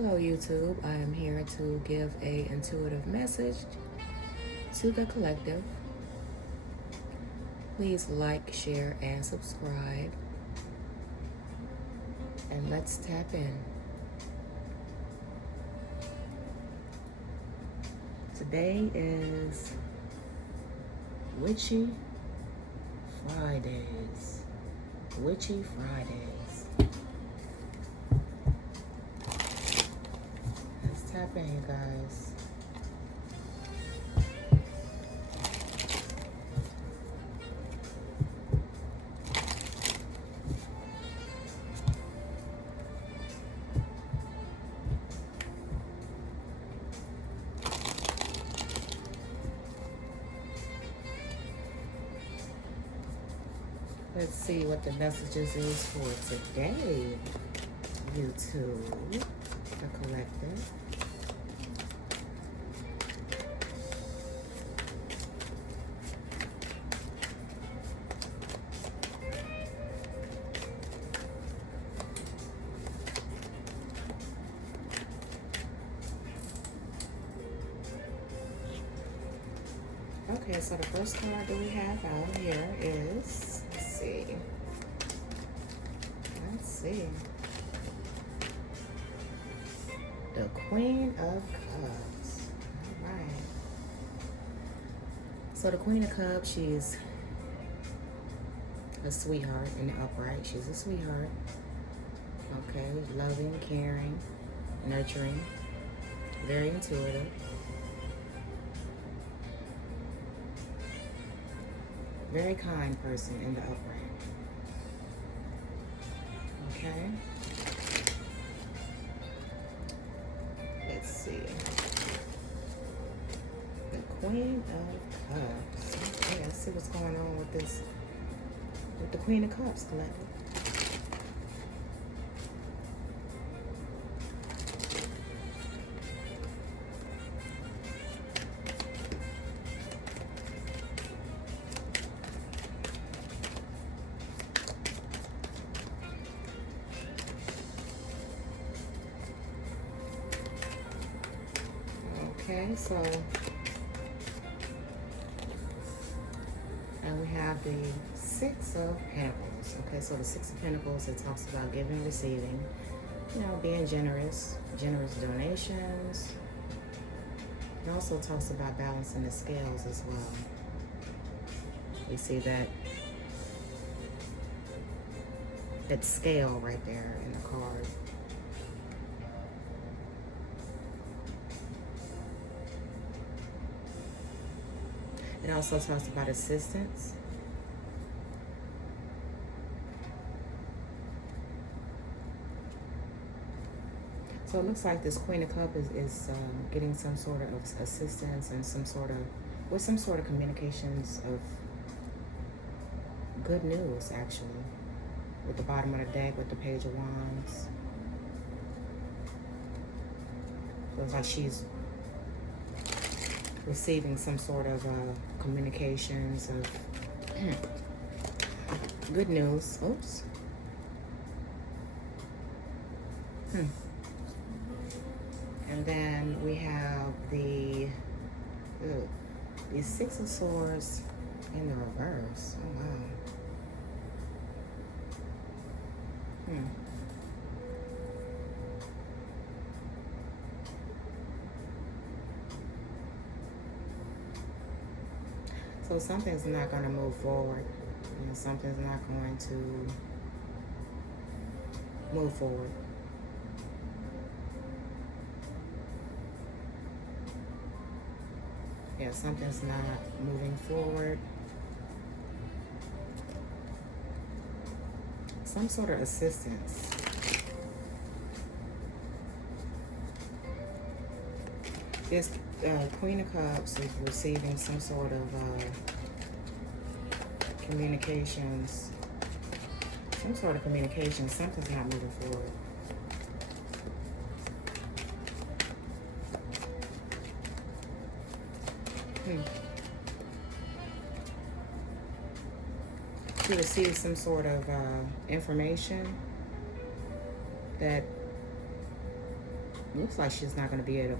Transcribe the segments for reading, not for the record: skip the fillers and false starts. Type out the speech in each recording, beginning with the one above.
Hello YouTube, I am here to give a intuitive message to the collective. Please like, share, and subscribe. And let's tap in. Today is Witchy Fridays. Witchy Fridays. Let's tap in, you guys. Let's see what the messages is for today, YouTube, the collective. Okay, so the first card that we have out here is, let's see, the Queen of Cups. All right. So the Queen of Cups, she's a sweetheart in the upright. She's a sweetheart. Okay, loving, caring, nurturing, very intuitive. Very kind person in the upright. Okay. Let's see. The Queen of Cups. Okay, let's see what's going on with this, with the Queen of Cups, collective. Okay, so, and we have the Six of Pentacles. Okay, so the Six of Pentacles, it talks about giving and receiving, you know, being generous donations. It also talks about balancing the scales as well. We see that scale right there in the card. It also talks about assistance. So it looks like this Queen of Cups is getting some sort of assistance and some sort of communications of good news, actually. With the bottom of the deck, with the Page of Wands. So it's like she's receiving some sort of communications of good news. Oops. And then we have the Six of Swords in the reverse. Oh wow. So something's not going to move forward. You know, something's not going to move forward. Yeah, something's not moving forward. Some sort of assistance. This Queen of Cups is receiving some sort of communications. Some sort of communication. Something's not moving forward. To receive some sort of information that Looks like she's not going to be able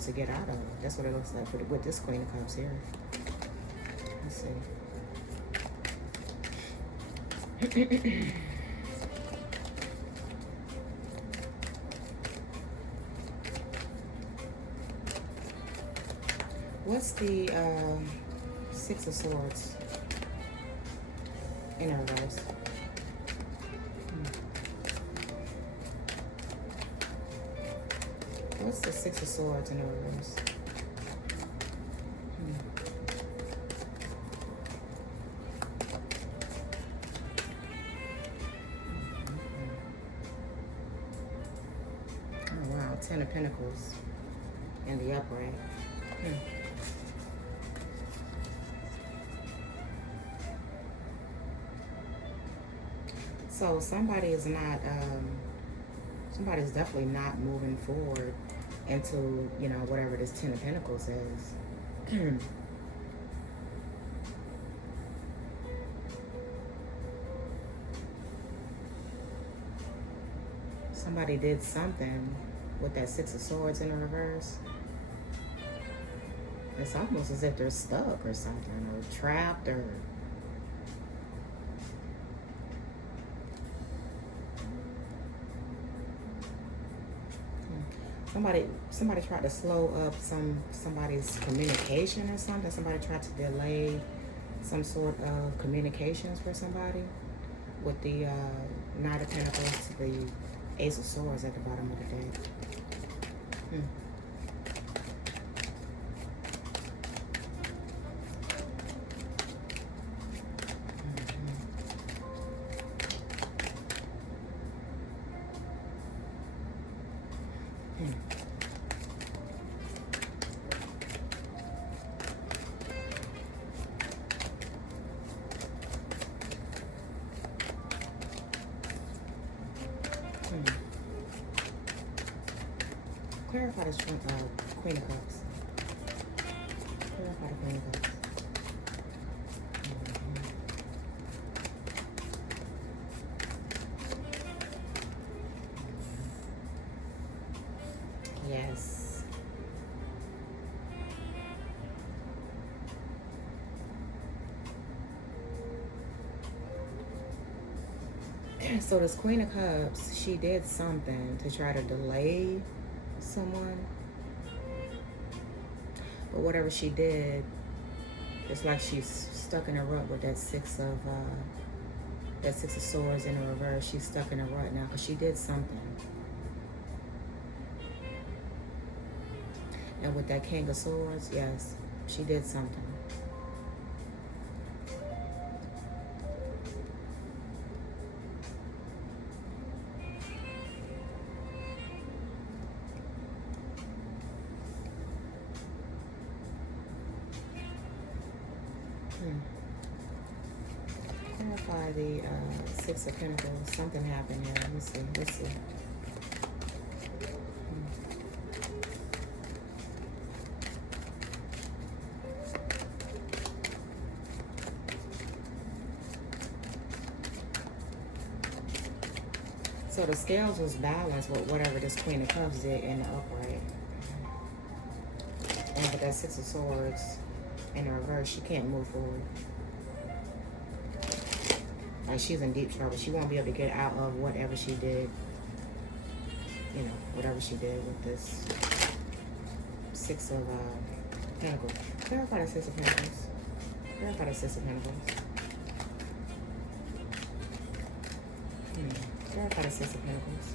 to get out of it. That's what it looks like with this Queen of Cups here. Let's see. What's the Six of Swords in reverse? What's the Six of Swords in reverse? Oh wow, Ten of Pentacles in the upright. So somebody's definitely not moving forward into, you know, whatever this Ten of Pentacles is. Somebody did something with that Six of Swords in the reverse. It's almost as if they're stuck or something, or trapped, or somebody tried to slow up somebody's communication or something. Somebody tried to delay some sort of communications for somebody with the Knight of Pentacles to the Ace of Swords at the bottom of the deck. Clarify this Queen of Cups. Clarify the Queen of Cups. Yes. So this Queen of Cups, she did something to try to delay someone, but whatever she did, it's like she's stuck in a rut with that Six of Swords in the reverse. She's stuck in a rut now because she did something. And with that King of Swords, yes, she did something. Clarify the Six of Pentacles. Something happened here. Let me see. Let's see. So the scales was balanced with whatever this Queen of Cups did in the upright. And with that Six of Swords in the reverse, she can't move forward. Like, she's in deep trouble. She won't be able to get out of whatever she did. You know, whatever she did with this Six of Pentacles. Clarify the Six of Pentacles. Clarify the Six of Pentacles. Clarify the Six of Pentacles.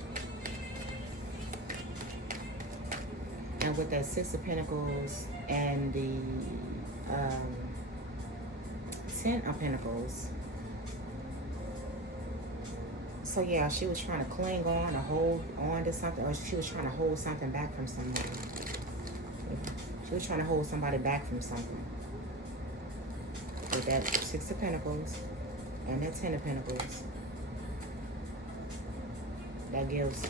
And with that Six of Pentacles and the Ten of Pentacles. So yeah, she was trying to cling on or hold on to something, or she was trying to hold something back from somebody. She was trying to hold somebody back from something. With that Six of Pentacles and that Ten of Pentacles. That gives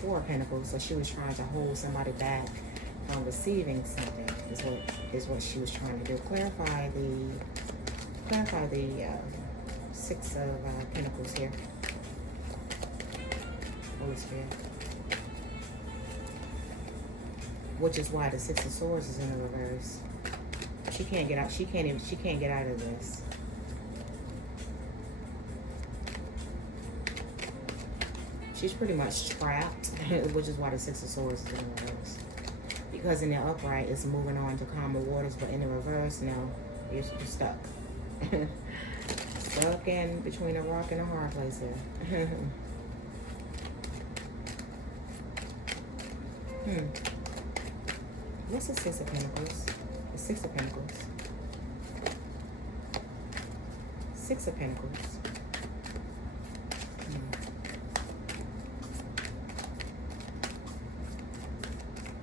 Four of Pentacles. So she was trying to hold somebody back from receiving something. Is what she was trying to do. Clarify the Six of Pentacles here. Holy Spirit. which is why the Six of Swords is in the reverse. She can't get out. She can't get out of this. She's pretty much trapped, which is why the Six of Swords is in the reverse. Because in the upright, it's moving on to calmer waters, but in the reverse, no, you're stuck. Stuck in between a rock and a hard place here. What's the Six of Pentacles? The Six of Pentacles. Six of Pentacles.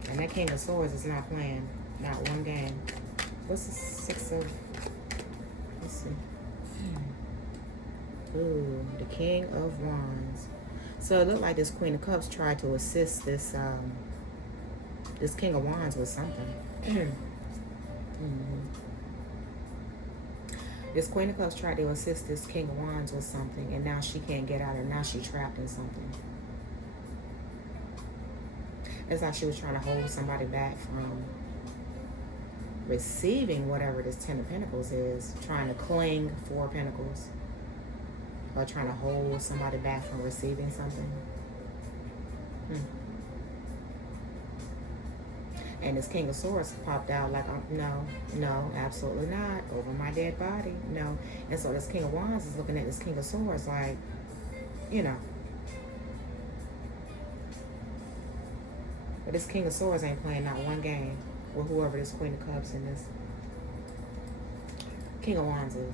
And that King of Swords is not playing. Not one game. What's the Six of... Let's see. Ooh, the King of Wands. So it looked like this Queen of Cups tried to assist this this King of Wands with something. This Queen of Cups tried to assist this King of Wands with something, and now she can't get out, and now she's trapped in something. It's like she was trying to hold somebody back from receiving whatever this Ten of Pentacles is, trying to cling Four of Pentacles, or trying to hold somebody back from receiving something. And this King of Swords popped out like, no, absolutely not. Over my dead body, no. And so this King of Wands is looking at this King of Swords like, you know. But this King of Swords ain't playing not one game with whoever this Queen of Cups and this King of Wands is.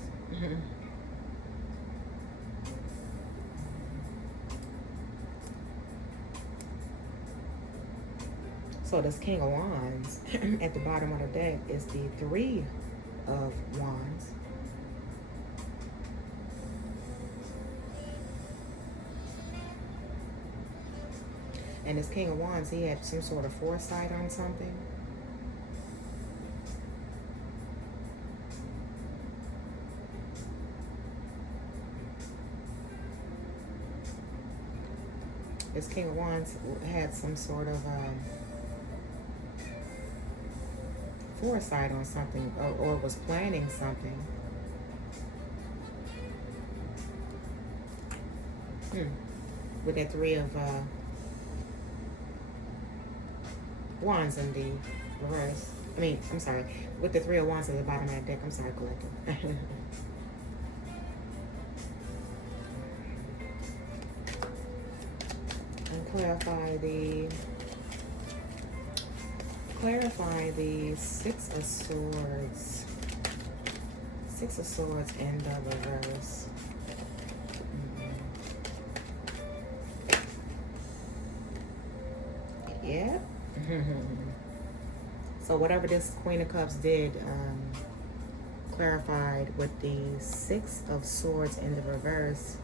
So this King of Wands at the bottom of the deck is the Three of Wands. And this King of Wands, he had some sort of foresight on something. This King of Wands had some sort of foresight on something, or was planning something. With that Three of Wands in the reverse. I'm sorry. With the Three of Wands at the bottom of that deck. I'm sorry, collective. And clarify the Six of Swords. Six of Swords in the reverse. Yep. So whatever this Queen of Cups did, clarified with the Six of Swords in the reverse.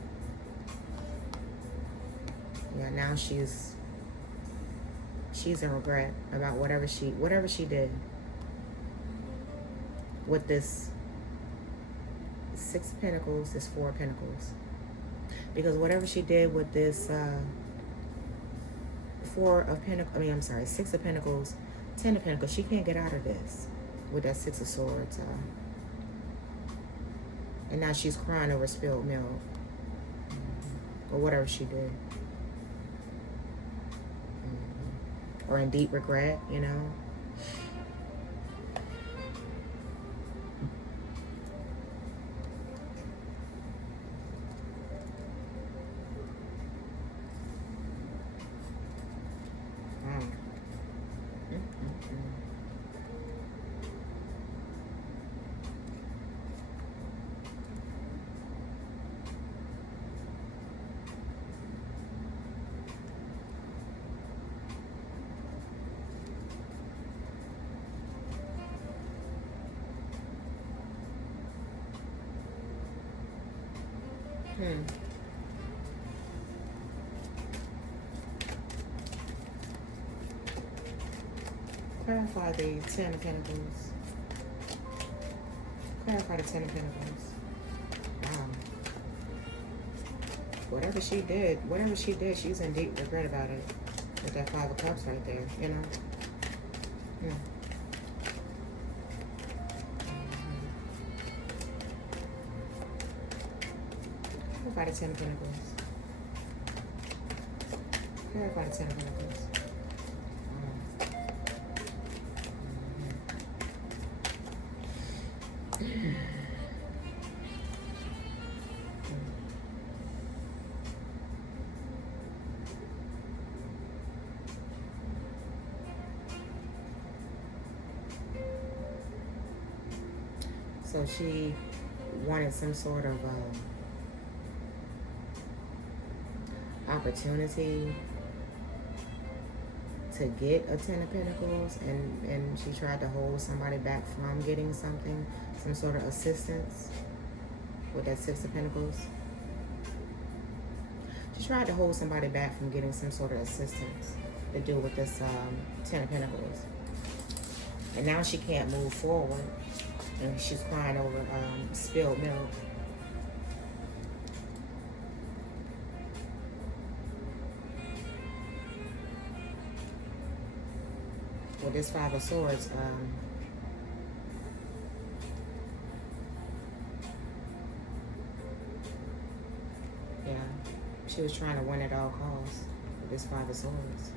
Yeah, now she's in regret about whatever she did with this Six of Pentacles, this Four of Pentacles. Because whatever she did with this Six of Pentacles, Ten of Pentacles, she can't get out of this with that Six of Swords. And now she's crying over spilled milk. Or whatever she did. Or in deep regret, you know. Clarify the Ten of Pentacles. Clarify the Ten of Pentacles. Wow. Whatever she did, she's in deep regret about it. With that Five of Cups right there, you know. Mm. Clarify the Ten of Pentacles. Clarify the Ten of Pentacles. So she wanted some sort of opportunity to get a Ten of Pentacles, and she tried to hold somebody back from getting something, some sort of assistance with that Six of Pentacles. She tried to hold somebody back from getting some sort of assistance to do with this Ten of Pentacles. And now she can't move forward, and she's crying over spilled milk. With this Five of Swords, yeah, she was trying to win at all costs with this Five of Swords.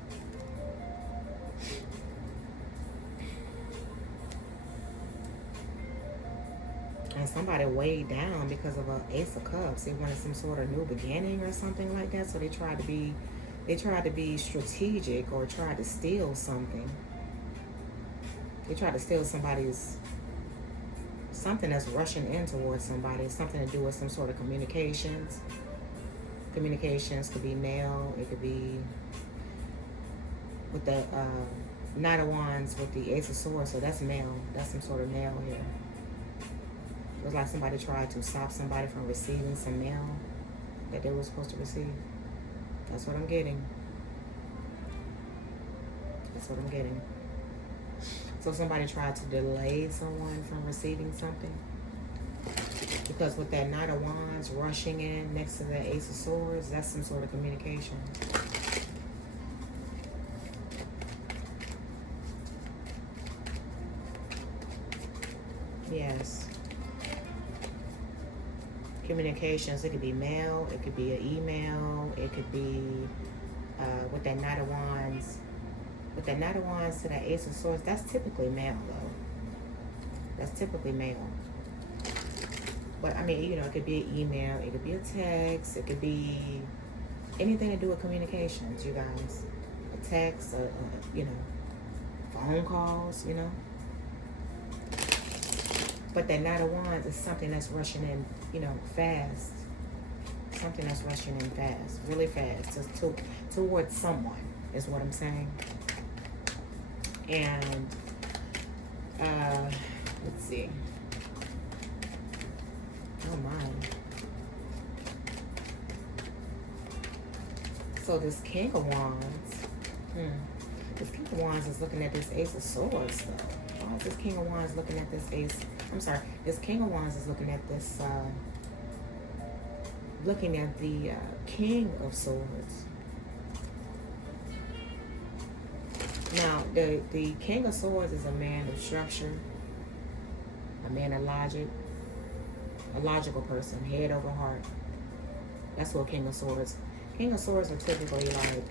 And somebody weighed down because of an Ace of Cups. They wanted some sort of new beginning or something like that. So they tried to be strategic, or tried to steal something. They tried to steal somebody's, something that's rushing in towards somebody. Something to do with some sort of communications. Communications could be mail. It could be with the Knight of Wands with the Ace of Swords. So that's mail. That's some sort of mail here. It was like somebody tried to stop somebody from receiving some mail that they were supposed to receive. That's what I'm getting. That's what I'm getting. So somebody tried to delay someone from receiving something. Because with that Knight of Wands rushing in next to the Ace of Swords, that's some sort of communication. Yes. Communications. It could be mail. It could be an email. It could be with that Knight of Wands. With that Knight of Wands to that Ace of Swords, that's typically mail, though. That's typically mail. But, I mean, you know, it could be an email. It could be a text. It could be anything to do with communications, you guys. A text, you know, phone calls, you know. But that Knight of Wands is something that's rushing in, you know, fast. Something that's rushing in fast, really fast, towards someone, is what I'm saying. And, let's see. Oh, my. So this King of Wands, this King of Wands is looking at this Ace of Swords, though. Why is this King of Wands looking at this Ace? I'm sorry, this King of Wands is looking at this, looking at the King of Swords. Now, the King of Swords is a man of structure, a man of logic, a logical person, head over heart. That's what King of Swords. King of Swords are typically like,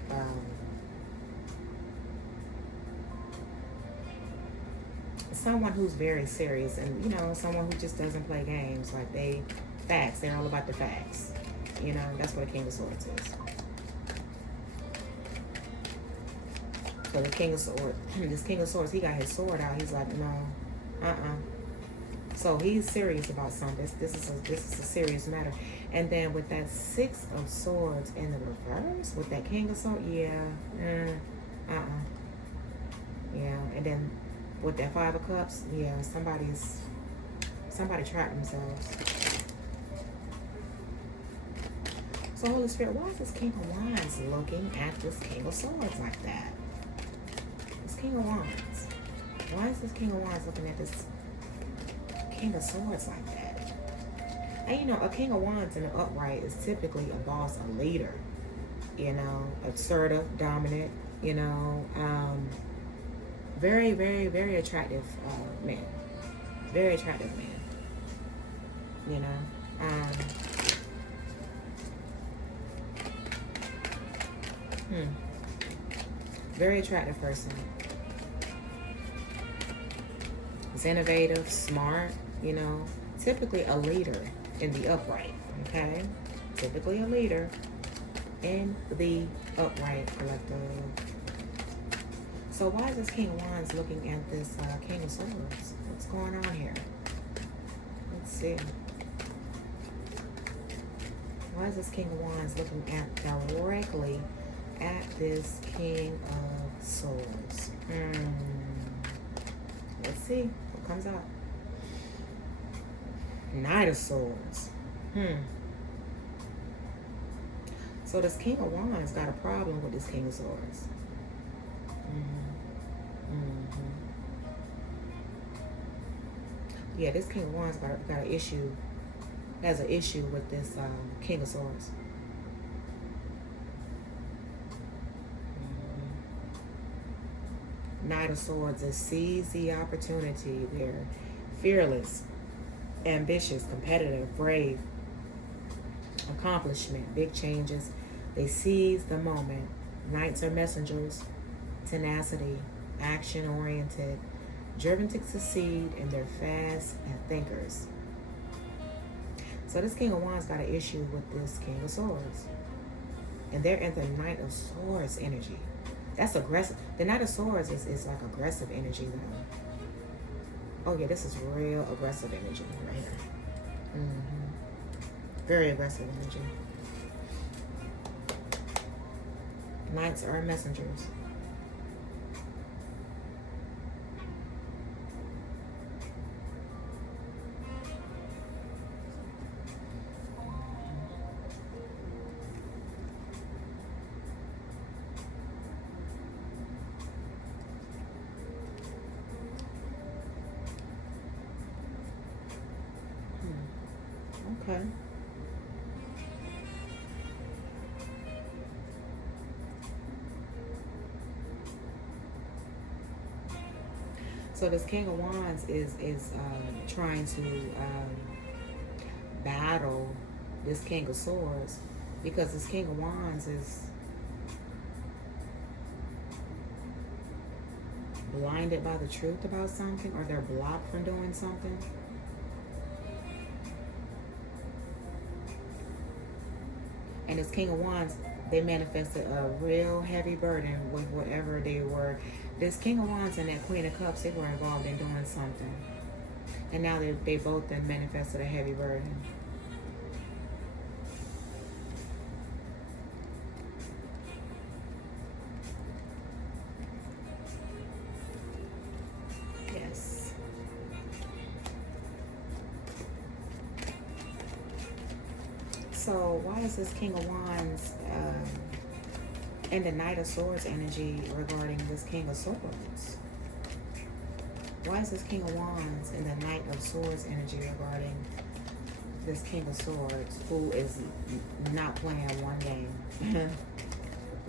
someone who's very serious, and you know, someone who just doesn't play games. Like they're all about the facts. You know, that's what a King of Swords is. So the King of Swords, this King of Swords, he got his sword out. He's like, no, So he's serious about something. This is a serious matter. And then with that Six of Swords in the reverse, with that King of Swords, yeah, and then with that Five of Cups, yeah, somebody trapped themselves. So Holy Spirit, why is this King of Wands looking at this King of Swords like that? This King of Wands. Why is this King of Wands looking at this King of Swords like that? And you know, a King of Wands in the upright is typically a boss, a leader. You know, assertive, dominant, you know, Very, very, very attractive man. Very attractive man. You know. Very attractive person. He's innovative, smart, you know. Typically a leader in the upright, okay? Typically a leader in the upright collective. So why is this King of Wands looking at this King of Swords? What's going on here? Let's see. Why is this King of Wands looking at directly at this King of Swords? Let's see what comes out. Knight of Swords. So this King of Wands got a problem with this King of Swords. Yeah, this King of Wands got an issue. Has an issue with this King of Swords. Knight of Swords is seize the opportunity. They're fearless, ambitious, competitive, brave, accomplishment, big changes. They seize the moment. Knights are messengers, tenacity, action-oriented, driven to succeed, and they're fast and thinkers. So this King of Wands got an issue with this King of Swords. And they're in the Knight of Swords energy. That's aggressive. The Knight of Swords is like aggressive energy though. Oh yeah, this is real aggressive energy right here. Very aggressive energy. Knights are messengers. Okay. So this King of Wands is trying to battle this King of Swords because this King of Wands is blinded by the truth about something, or they're blocked from doing something. And this King of Wands, they manifested a real heavy burden with whatever they were. This King of Wands and that Queen of Cups, they were involved in doing something. And now they both then manifested a heavy burden. Yes. So why is this King of Wands and the Knight of Swords energy regarding this King of Swords? Why is this King of Wands and the Knight of Swords energy regarding this King of Swords, who is not playing one game?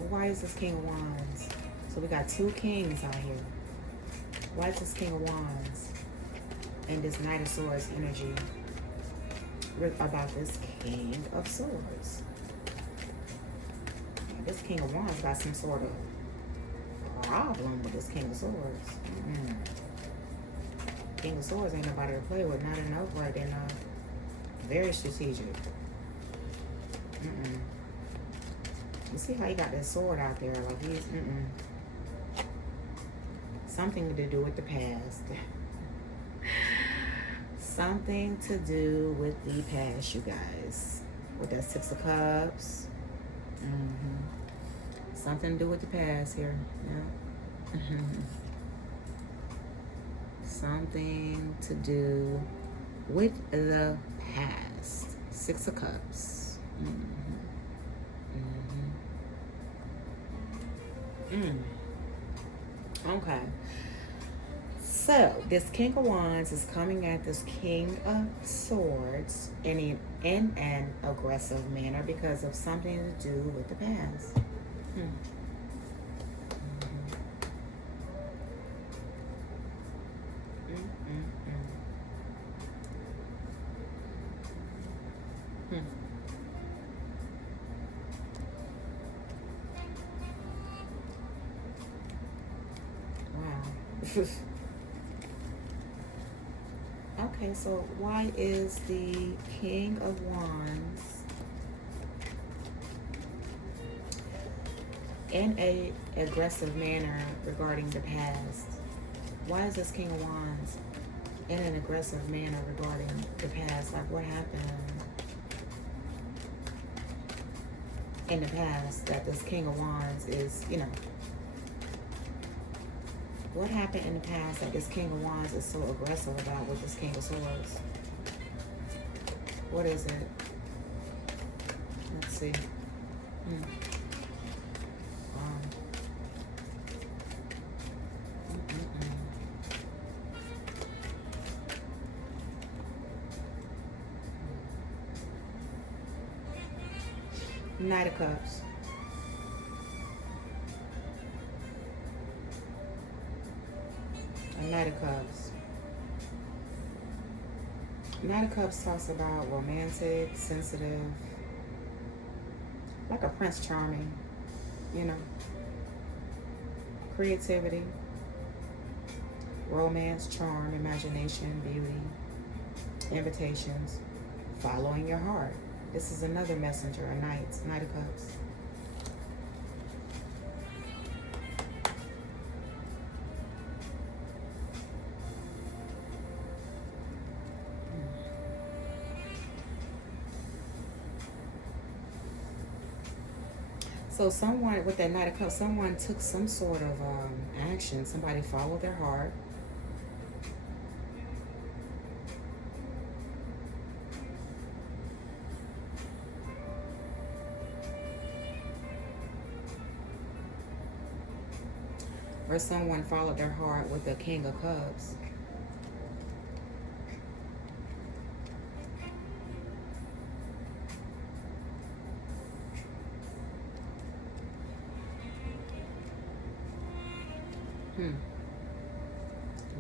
Why is this King of Wands? So we got two kings out here. Why is this King of Wands and this Knight of Swords energy about this King of Swords? This King of Wands got some sort of problem with this King of Swords. King of Swords ain't nobody to play with, not enough right there now. Very strategic. You see how he got that sword out there? Like he's something to do with the past. Something to do with the past, you guys. With that Six of Cups. Something to do with the past here. Yeah. Something to do with the past. Six of Cups. Okay. So, this King of Wands is coming at this King of Swords in an aggressive manner because of something to do with the past. Okay, so why is the King of Wands in a aggressive manner regarding the past? Why is this King of Wands in an aggressive manner regarding the past? Like, what happened in the past that this King of Wands is, you know, what happened in the past that this King of Wands is so aggressive about with this King of Swords? What is it? Let's see. Knight of Cups. A Knight of Cups. Knight of Cups talks about romantic, sensitive, like a Prince Charming, you know. Creativity, romance, charm, imagination, beauty, invitations, following your heart. This is another messenger, a Knight of Cups. So someone, with that Knight of Cups, someone took some sort of action. Somebody followed their heart. Or someone followed their heart with the King of Cups.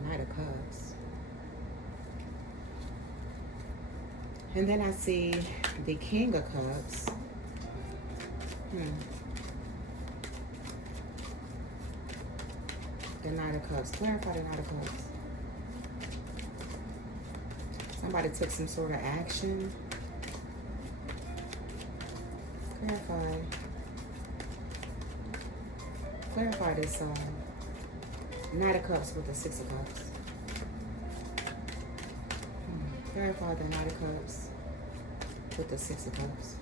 Knight of Cups. And then I see the King of Cups. The Knight of Cups. Clarify the Knight of Cups. Somebody took some sort of action. Clarify. Clarify this Knight of Cups with the Six of Cups. Clarify the Knight of Cups with the Six of Cups.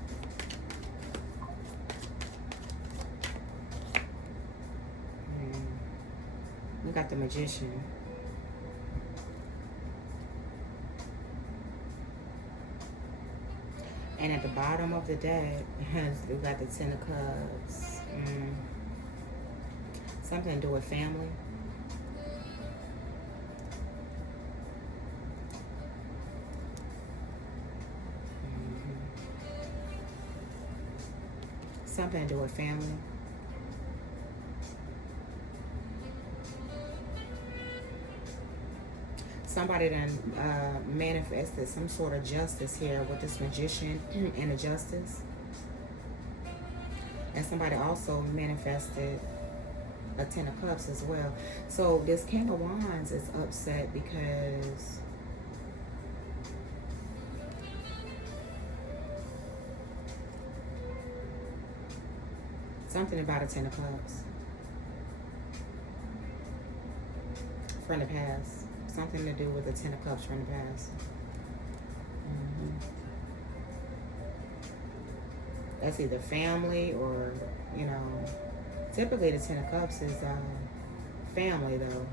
We got the Magician. And at the bottom of the deck, we got the Ten of Cups. Something to do with family. Something to do with family. Somebody done manifested some sort of justice here with this Magician and a Justice. And somebody also manifested a Ten of Cups as well. So this King of Wands is upset because something about a Ten of Cups from the past. Something to do with the Ten of Cups from the past. That's either family or, you know, typically the Ten of Cups is family though.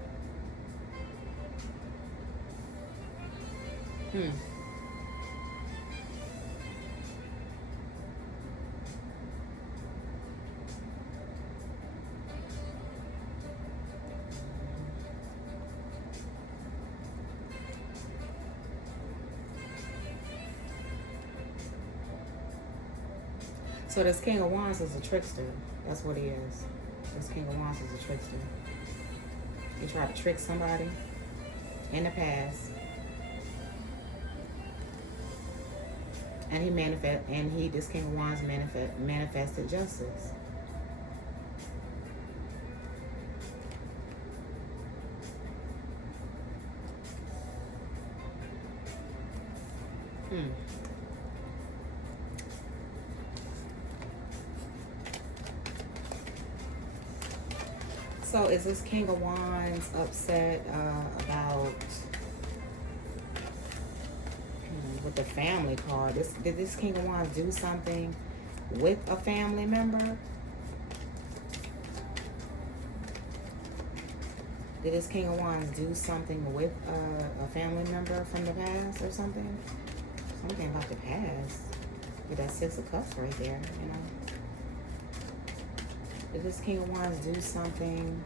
So this King of Wands is a trickster. That's what he is. This King of Wands is a trickster. He tried to trick somebody in the past. And this King of Wands manifested justice. Hmm. So is this King of Wands upset about with the family card? Did this King of Wands do something with a family member? Did this King of Wands do something with a family member from the past or something? Something about the past. With that Six of Cups right there, you know. Did this King of Wands do something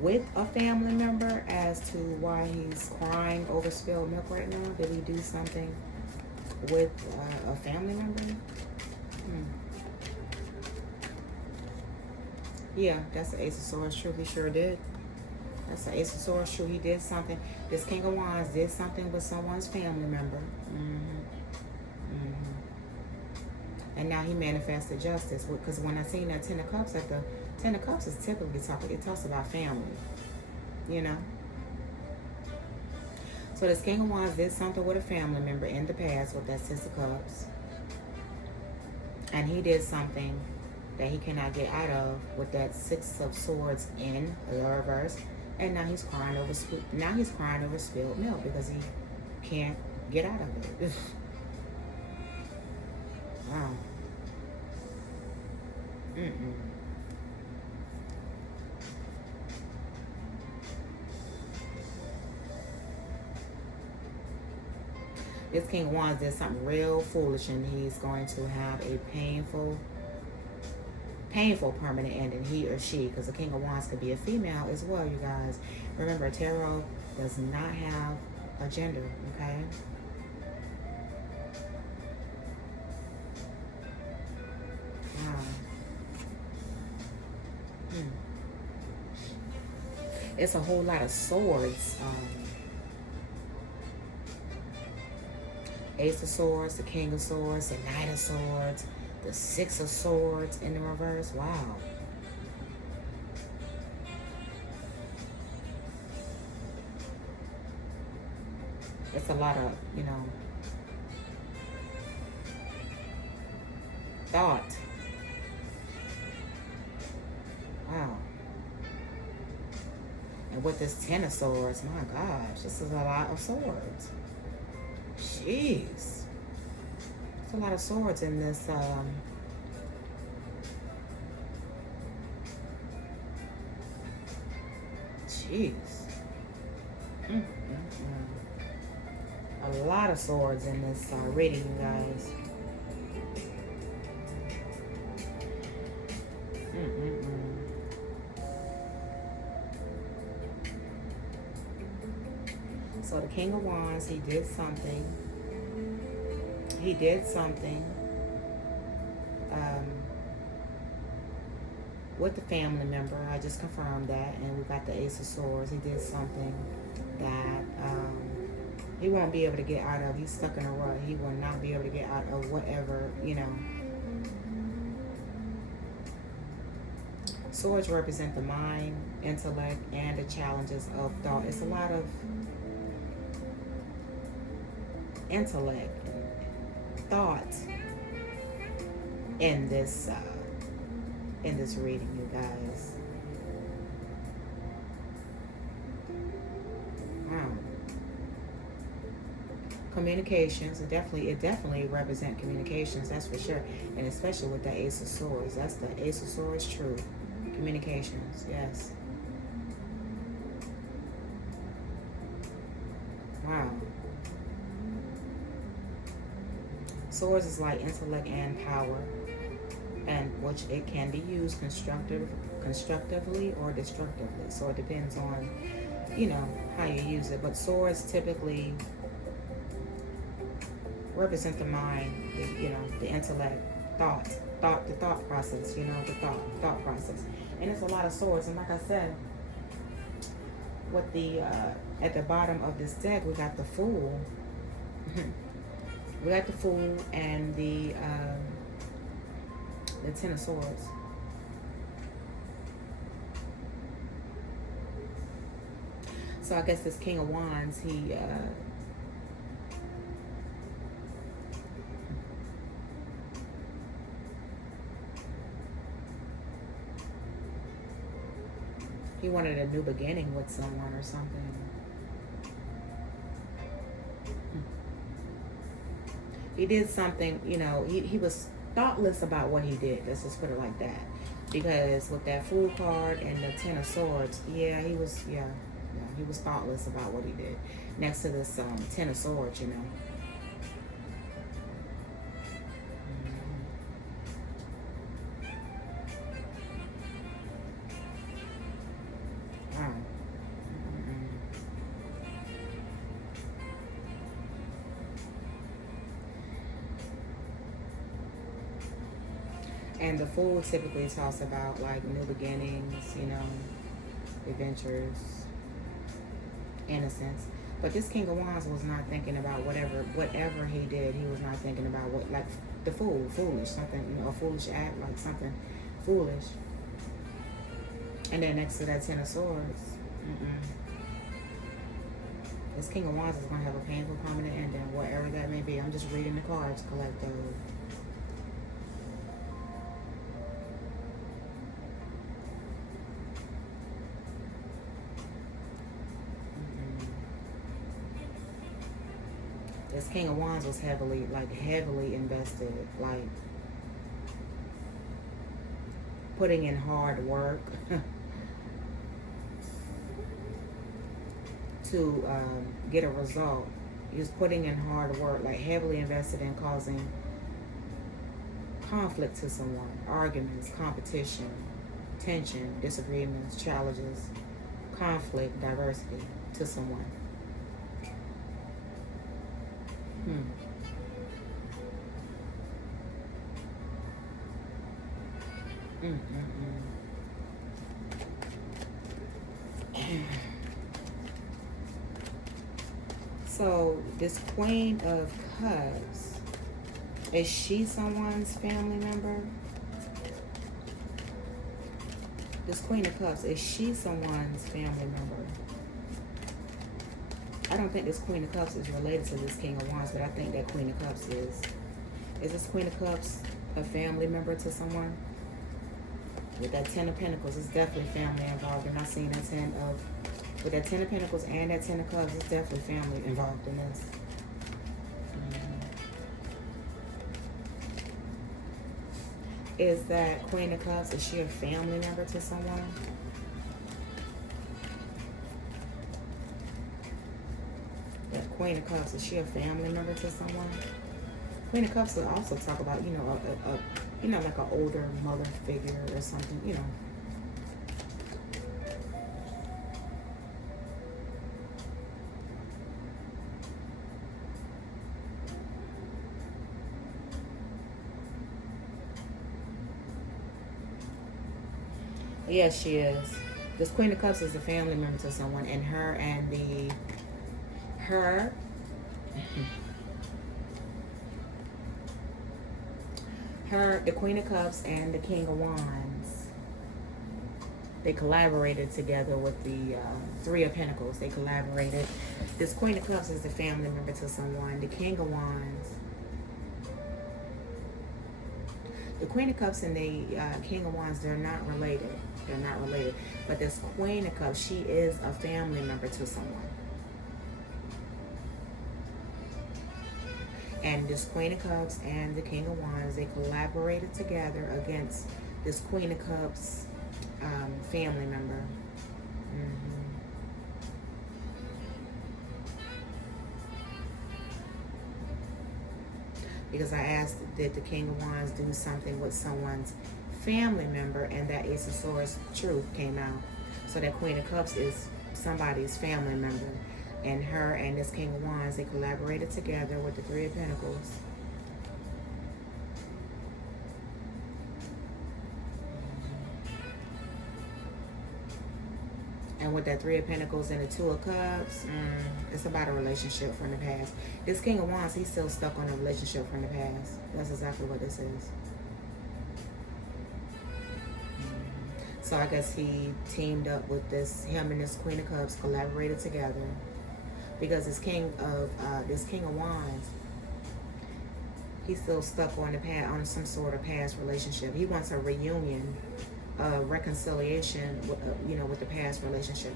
with a family member as to why he's crying over spilled milk right now? Did he do something with a family member? Yeah, that's the Ace of Swords. True, he sure did. That's the Ace of Swords. True, he did something. This King of Wands did something with someone's family member. And now he manifested justice. Because when I seen that Ten of Cups, at the Ten of Cups is typically it talks about family. You know? So this King of Wands did something with a family member in the past with that Six of Cups. And he did something that he cannot get out of with that Six of Swords in the reverse. And now he's crying over spilled milk because he can't get out of it. Wow. This King of Wands did something real foolish, and he's going to have a painful permanent ending, he or she, because the King of Wands could be a female as well, you guys. Remember, tarot does not have a gender, okay? Wow. It's a whole lot of swords. Ace of Swords, the King of Swords, the Knight of Swords, the Six of Swords in the reverse. Wow. It's a lot of, you know, thought. Wow. And with this Ten of Swords, my gosh, this is a lot of swords. Jeez. There's a lot of swords in this, jeez. A lot of swords in this reading, you guys. So the King of Wands, he did something. He did something with the family member. I just confirmed that. And we got the Ace of Swords. He did something that he won't be able to get out of. He's stuck in a rut. He will not be able to get out of whatever, you know. Swords represent the mind, intellect, and the challenges of thought. It's a lot of intellect, thought in this reading, you guys. Wow. Communications, it definitely represents communications, that's for sure, and especially with the Ace of Swords. That's the Ace of Swords, true. Communications, yes. Wow. Swords is like intellect and power, and which it can be used constructively or destructively. So it depends on, you know, how you use it. But swords typically represent the mind, the intellect, the thought process, the thought process. And it's a lot of swords. And like I said, with the at the bottom of this deck, we got the Fool. We got the Fool and the Ten of Swords. So I guess this King of Wands, he He wanted a new beginning with someone or something. He did something, you know, he was thoughtless about what he did. Let's just put it like that. Because with that Fool card and the Ten of Swords, yeah, he was thoughtless about what he did. Next to this Ten of Swords, you know. And the Fool typically talks about like new beginnings, you know, adventures, innocence. But this King of Wands was not thinking about whatever he did. He was not thinking about what, like the foolish, something, you know, a foolish act, like something foolish. And then next to that Ten of Swords, this King of Wands is going to have a painful permanent ending, whatever that may be. I'm just reading the cards, collect those. This King of Wands was heavily invested, like putting in hard work to get a result. He was putting in hard work, like heavily invested in causing conflict to someone, arguments, competition, tension, disagreements, challenges, conflict, diversity to someone. So this Queen of Cups, is she someone's family member? This Queen of Cups, is she someone's family member? I don't think this Queen of Cups is related to this King of Wands, but I think that Queen of Cups is. Is this Queen of Cups a family member to someone? With that Ten of Pentacles, it's definitely family involved. And I've seen that with that Ten of Pentacles and that Ten of Cups, it's definitely family involved in this. Is that Queen of Cups, is she a family member to someone? Queen of Cups, is she a family member to someone? Queen of Cups will also talk about, you know, like an older mother figure or something, you know. Yes, she is. This Queen of Cups is a family member to someone, and the Queen of Cups and the King of Wands, they collaborated together with the Three of Pentacles. They collaborated. This Queen of Cups is a family member to someone. The King of Wands, the Queen of Cups and the King of Wands, they're not related. They're not related. But this Queen of Cups, she is a family member to someone. And this Queen of Cups and the King of Wands, they collaborated together against this Queen of Cups family member. Because I asked, did the King of Wands do something with someone's family member? And that Ace of Swords truth came out. So that Queen of Cups is somebody's family member. And her and this King of Wands, they collaborated together with the Three of Pentacles. And with that Three of Pentacles and the Two of Cups, it's about a relationship from the past. This King of Wands, he's still stuck on a relationship from the past. That's exactly what this is. So I guess he teamed up with him and this Queen of Cups collaborated together. Because this King of Wands, he's still stuck on on some sort of past relationship. He wants a reunion a reconciliation with, with the past relationship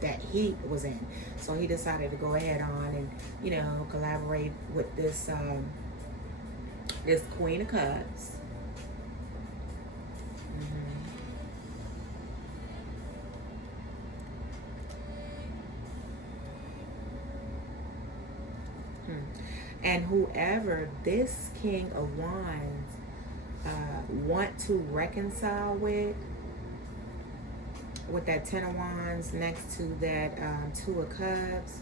that he was in. So he decided to go ahead on and, collaborate with this this Queen of Cups. And whoever this King of Wands want to reconcile with that Ten of Wands next to that Two of Cups,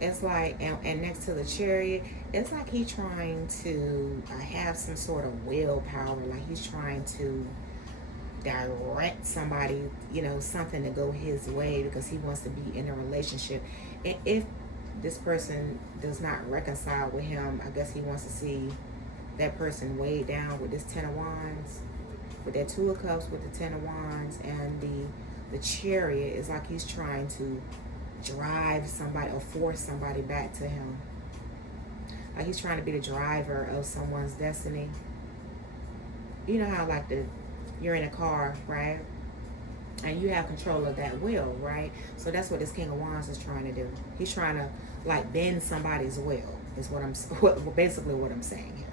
it's like, and next to the Chariot, it's like he's trying to have some sort of willpower, like he's trying to direct somebody, something to go his way because he wants to be in a relationship. And if this person does not reconcile with him, I guess he wants to see that person weighed down with this Ten of Wands, with that Two of Cups, with the Ten of Wands, and the Chariot. Is like he's trying to drive somebody or force somebody back to him. Like he's trying to be the driver of someone's destiny. You know how like you're in a car, right? And you have control of that wheel, right? So that's what this King of Wands is trying to do. He's trying to like bend somebody's will, is basically what I'm saying here.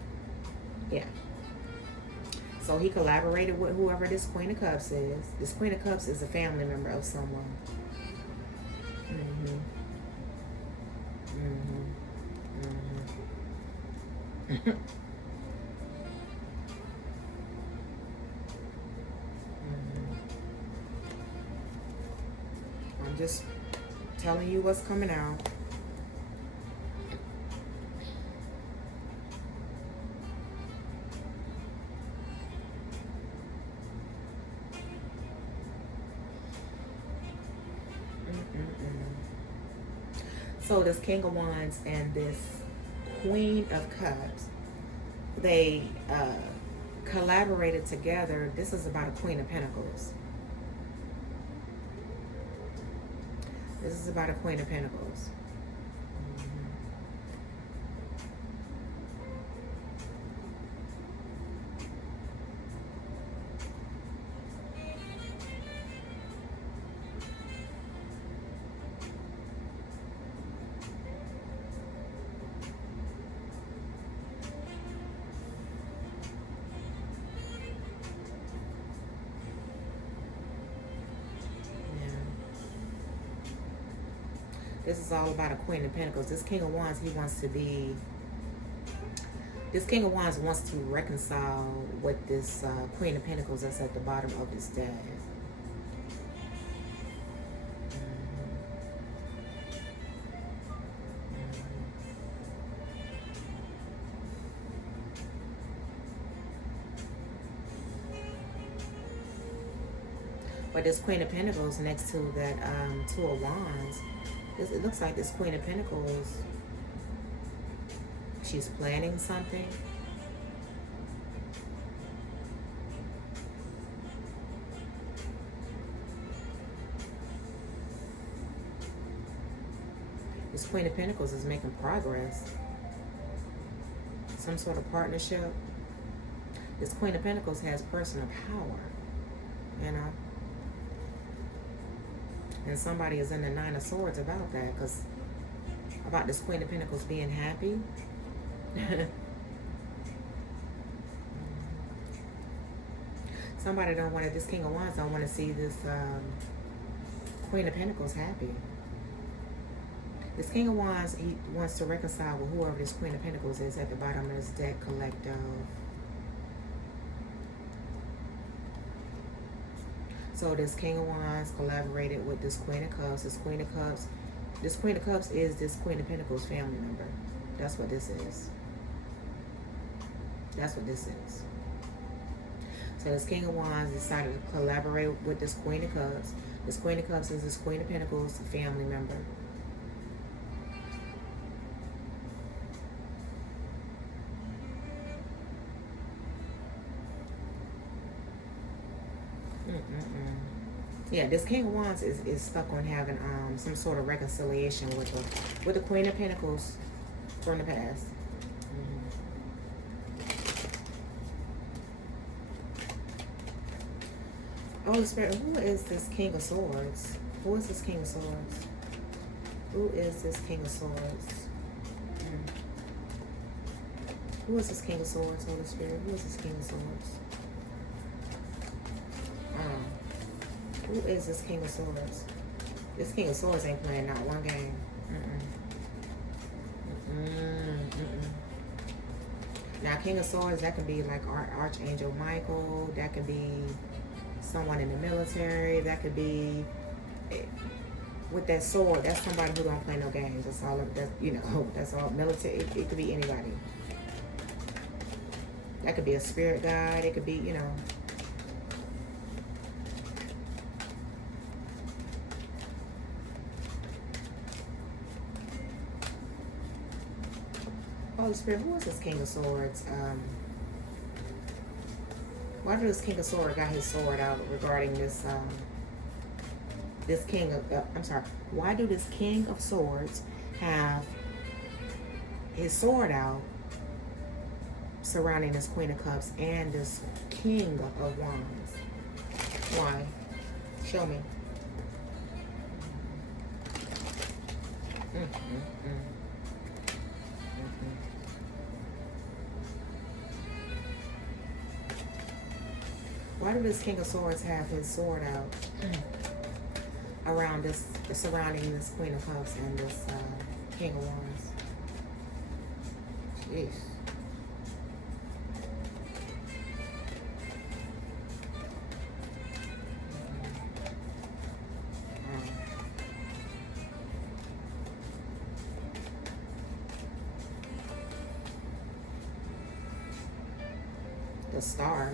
Yeah. So he collaborated with whoever this Queen of Cups is. This Queen of Cups is a family member of someone. I'm just telling you what's coming out. So this King of Wands and this Queen of Cups, they collaborated together. This is about a Queen of Pentacles. This is about a Queen of Pentacles. This is all about a Queen of Pentacles. This King of Wands, this King of Wands wants to reconcile with this Queen of Pentacles that's at the bottom of this deck. But this Queen of Pentacles next to that Two of Wands, it looks like this Queen of Pentacles, she's planning something. This Queen of Pentacles is making progress. Some sort of partnership. This Queen of Pentacles has personal power, you know. And somebody is in the Nine of Swords about that, because about this Queen of Pentacles being happy. Somebody don't want to, this King of Wands don't want to see this Queen of Pentacles happy. This King of Wands, he wants to reconcile with whoever this Queen of Pentacles is at the bottom of this deck collective. So this King of Wands collaborated with this Queen of Cups. This Queen of Cups is this Queen of Pentacles family member. That's what this is. That's what this is. So this King of Wands decided to collaborate with this Queen of Cups. This Queen of Cups is this Queen of Pentacles family member. Yeah, this King of Wands is stuck on having some sort of reconciliation with the Queen of Pentacles from the past. Holy Spirit, who is this King of Swords? Who is this King of Swords? Who is this King of Swords? Who is this King of Swords, Holy Spirit? Who is this King of Swords? Who is this King of Swords? This King of Swords ain't playing not one game. Now, King of Swords, that could be like Archangel Michael. That could be someone in the military. That could be, with that sword, that's somebody who don't play no games. That's all, that's all military. It could be anybody. That could be a spirit guide. It could be, Holy Spirit, who is this King of Swords? Why does this King of Swords got his sword out regarding this, this King of, why do this King of Swords have his sword out surrounding this Queen of Cups and this King of Wands? Why? Show me. Why do this King of Swords have his sword out around this, surrounding this Queen of Cups and this King of Wands? Jeez. The Star.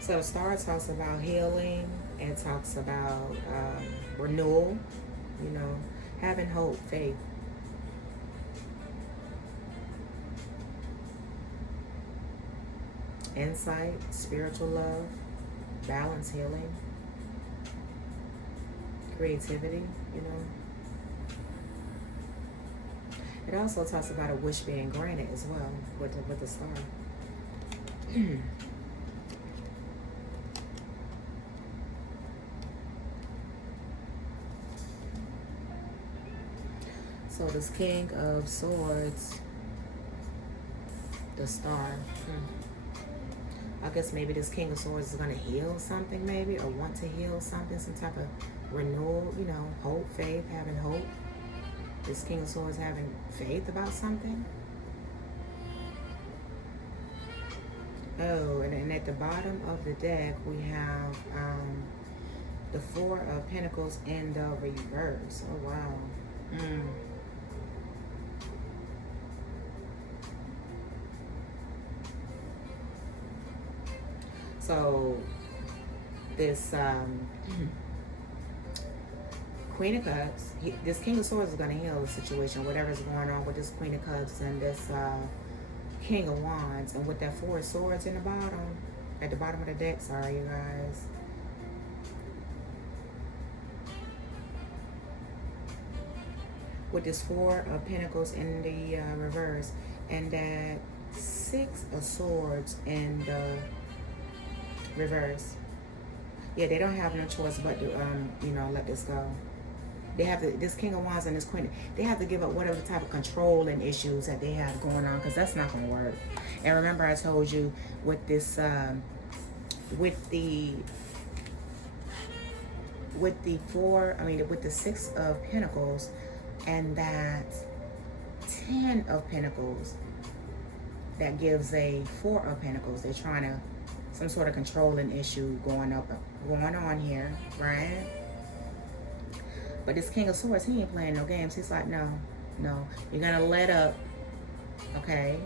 So the Star talks about healing. It talks about renewal, having hope, faith. Insight, spiritual love, balance, healing, creativity, It also talks about a wish being granted as well with the Star. So this King of Swords, the Star. I guess maybe this King of Swords is going to heal something maybe, or want to heal something, some type of renewal, hope, faith, having hope. This King of Swords having faith about something. Oh, and at the bottom of the deck, we have the Four of Pentacles in the reverse. Oh, wow. So this Queen of Cups, this King of Swords is going to heal the situation, whatever's going on with this Queen of Cups and this King of Wands. And with that Four of Swords in the bottom, at the bottom of the deck, sorry you guys. With this Four of Pentacles in the reverse and that Six of Swords in the reverse. Yeah, they don't have no choice but to let this go. They have to, this King of Wands and this Queen, they have to give up whatever type of control and issues that they have going on, because that's not going to work. And remember, I told you with this with the Six of Pentacles and that 10 of Pentacles, that gives a Four of Pentacles. They're trying to, some sort of controlling issue going on here, right? But this King of Swords, he ain't playing no games. He's like, no, you're gonna let up, okay?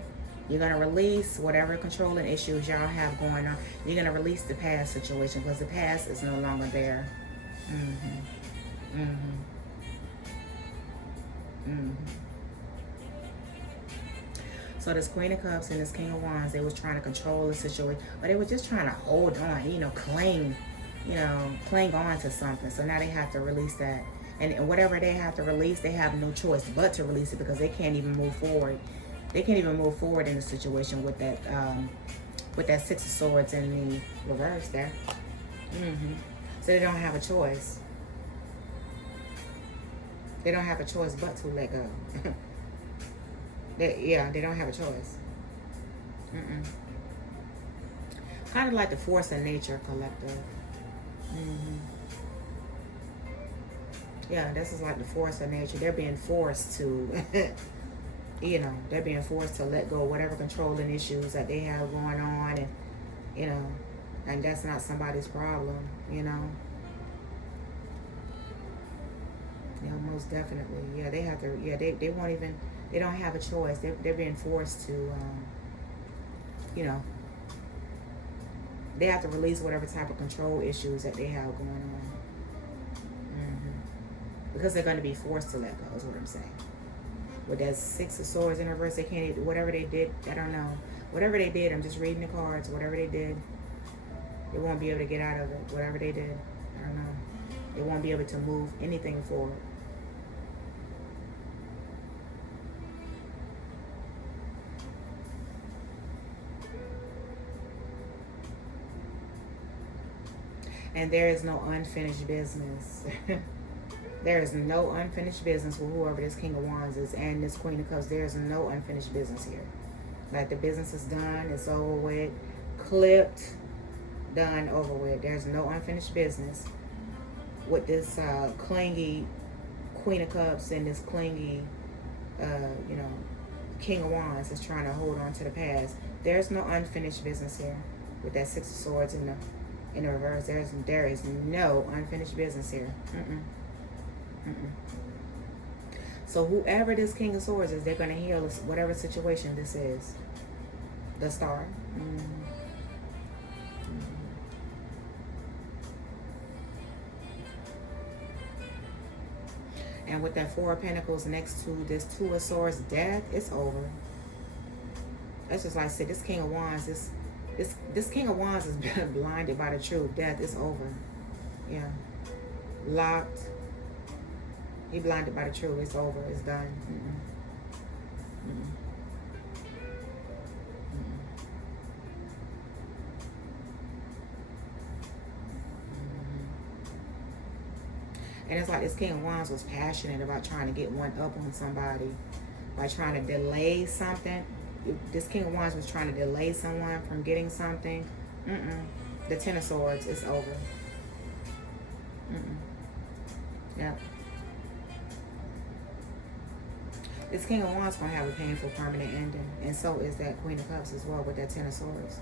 You're gonna release whatever controlling issues y'all have going on. You're gonna release the past situation, because the past is no longer there. So this Queen of Cups and this King of Wands, they was trying to control the situation, but they were just trying to hold on, cling cling on to something. So now they have to release that. And whatever they have to release, they have no choice but to release it because they can't even move forward. They can't even move forward in the situation with that Six of Swords in the reverse there. So they don't have a choice. They don't have a choice but to let go. They don't have a choice. Kind of like the force of nature, collective. Yeah, this is like the force of nature. They're being forced to, they're being forced to let go of whatever controlling issues that they have going on, and and that's not somebody's problem, most definitely. Yeah, they have to. Yeah, they won't even. They don't have a choice. They're being forced to, they have to release whatever type of control issues that they have going on. Because they're going to be forced to let go, is what I'm saying. With that Six of Swords in reverse, they can't, whatever they did, I don't know. Whatever they did, I'm just reading the cards, whatever they did, they won't be able to get out of it. Whatever they did, I don't know. They won't be able to move anything forward. And there is no unfinished business. There is no unfinished business with whoever this King of Wands is and this Queen of Cups. There is no unfinished business here. Like the business is done, it's over with, clipped, done, over with. There's no unfinished business with this clingy Queen of Cups and this clingy, King of Wands is trying to hold on to the past. There's no unfinished business here with that Six of Swords in the reverse. There is no unfinished business here. So whoever this King of Swords is, they're going to heal whatever situation this is. The Star. And with that Four of Pentacles next to this Two of Swords, death, it's over. That's just like I said, this King of Wands, this King of Wands has been blinded by the truth. Death is over. Yeah. Locked. He blinded by the truth. It's over. It's done. And it's like this King of Wands was passionate about trying to get one up on somebody. By trying to delay something. This King of Wands was trying to delay someone from getting something. The Ten of Swords is over. Yep. This King of Wands going to have a painful permanent ending. And so is that Queen of Cups as well with that Ten of Swords.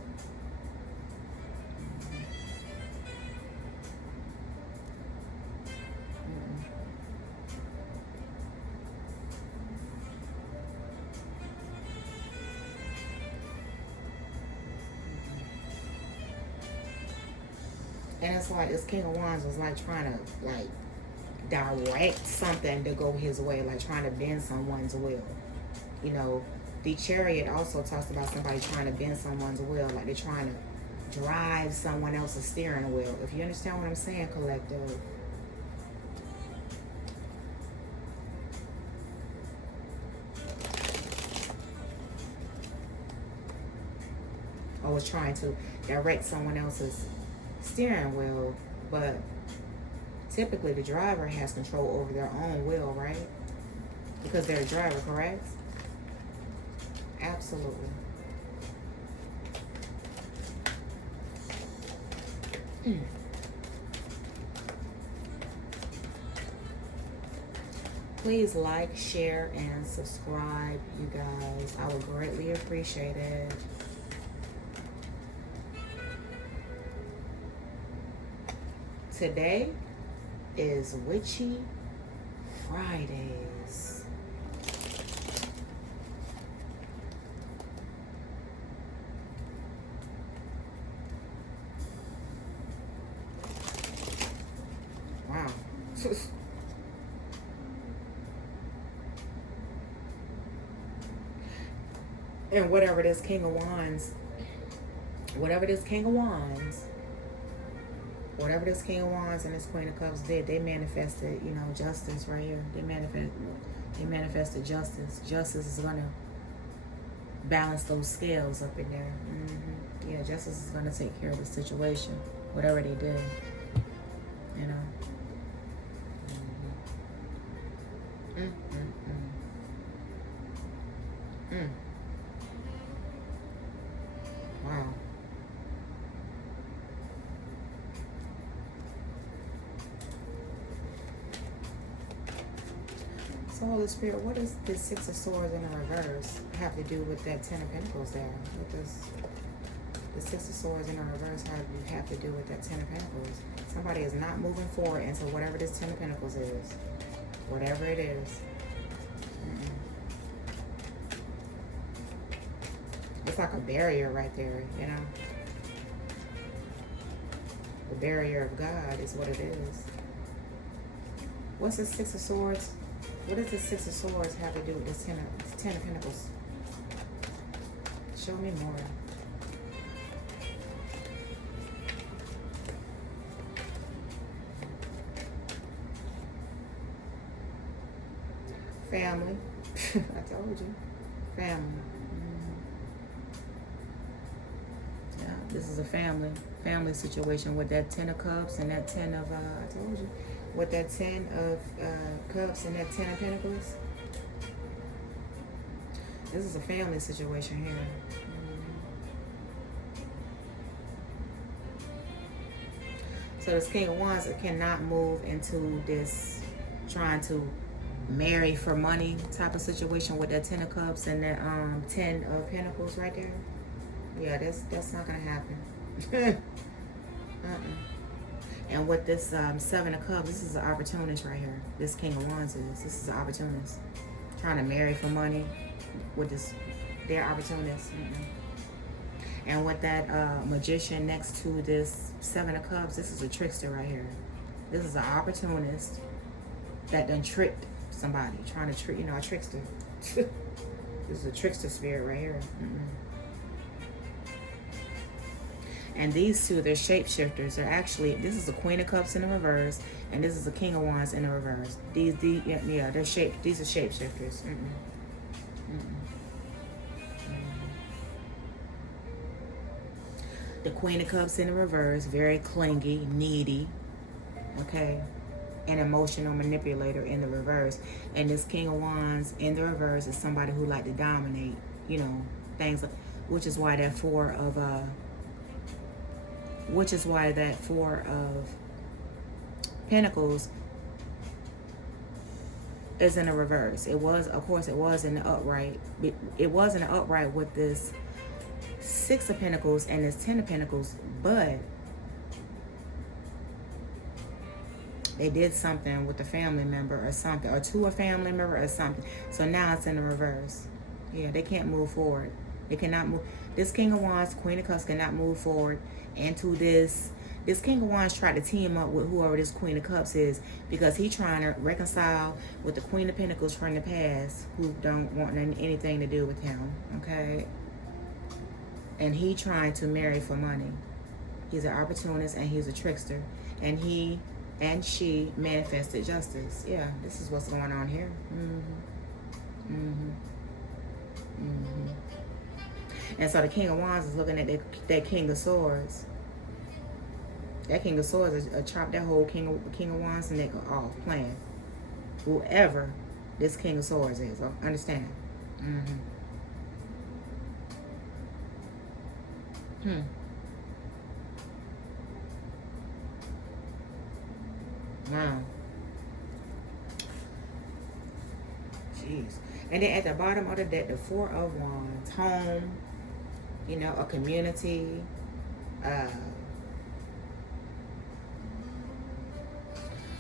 And it's like this King of Wands was like trying to direct something to go his way, like trying to bend someone's will. The Chariot also talks about somebody trying to bend someone's will, like they're trying to drive someone else's steering wheel. If you understand what I'm saying, collective. I was trying to direct someone else's steering wheel, but typically the driver has control over their own will, right? Because they're a driver, correct? Absolutely. Please like, share, and subscribe, you guys. I would greatly appreciate it. Today is Witchy Fridays. Wow. And whatever this King of Wands Whatever this King of Wands and this Queen of Cups did, they manifested, you know, justice right here. They manifested justice. Justice is going to balance those scales up in there. Yeah, justice is going to take care of the situation, whatever they did, you know. Wow. So Holy Spirit, what does this Six of Swords in the reverse have to do with that Ten of Pentacles there? What does the Six of Swords in the reverse have to do with that Ten of Pentacles? Somebody is not moving forward into whatever this Ten of Pentacles is. Whatever it is. It's like a barrier right there, you know? The barrier of God is what it is. What's the Six of Swords? What does the Six of Swords have to do with this Ten of Pentacles? Show me more. Family. I told you. Family. Yeah, this is a family situation with that Ten of Cups and that Ten of, I told you. With that Ten of Cups and that Ten of Pentacles. This is a family situation here. So this King of Wands cannot move into this trying to marry for money type of situation with that Ten of Cups and that Ten of Pentacles right there. Yeah, that's not gonna happen. And with this Seven of Cups, this is an opportunist right here. This King of Wands is. This is an opportunist. Trying to marry for money with this. They're opportunists. And with that Magician next to this Seven of Cups, this is a trickster right here. This is an opportunist that done tricked somebody. Trying to trick, you know, a trickster. This is a trickster spirit right here. And these two, they're shapeshifters. They're actually, this is a Queen of Cups in the reverse, and this is a King of Wands in the reverse. These are shapeshifters. The Queen of Cups in the reverse, very clingy, needy, okay, an emotional manipulator in the reverse. And this King of Wands in the reverse is somebody who like to dominate, you know, things, which is why that Four of Pentacles is in the reverse. It was, of course, it was in the upright. It was in the upright with this Six of Pentacles and this Ten of Pentacles, but they did something with a family member or something, or to a family member or something. So now it's in the reverse. Yeah, they can't move forward. They cannot move. This King of Wands, Queen of Cups cannot move forward into this. This King of Wands tried to team up with whoever this Queen of Cups is, because he's trying to reconcile with the Queen of Pentacles from the past who don't want anything to do with him, okay? And he trying to marry for money. He's an opportunist and he's a trickster. And he and she manifested justice. Yeah, this is what's going on here. And so the King of Wands is looking at that King of Swords. That King of Swords is chop that whole King of Wands neck off, playing. Whoever this King of Swords is, understand? Wow. Jeez. And then at the bottom of the deck, the Four of Wands, home, you know, a community,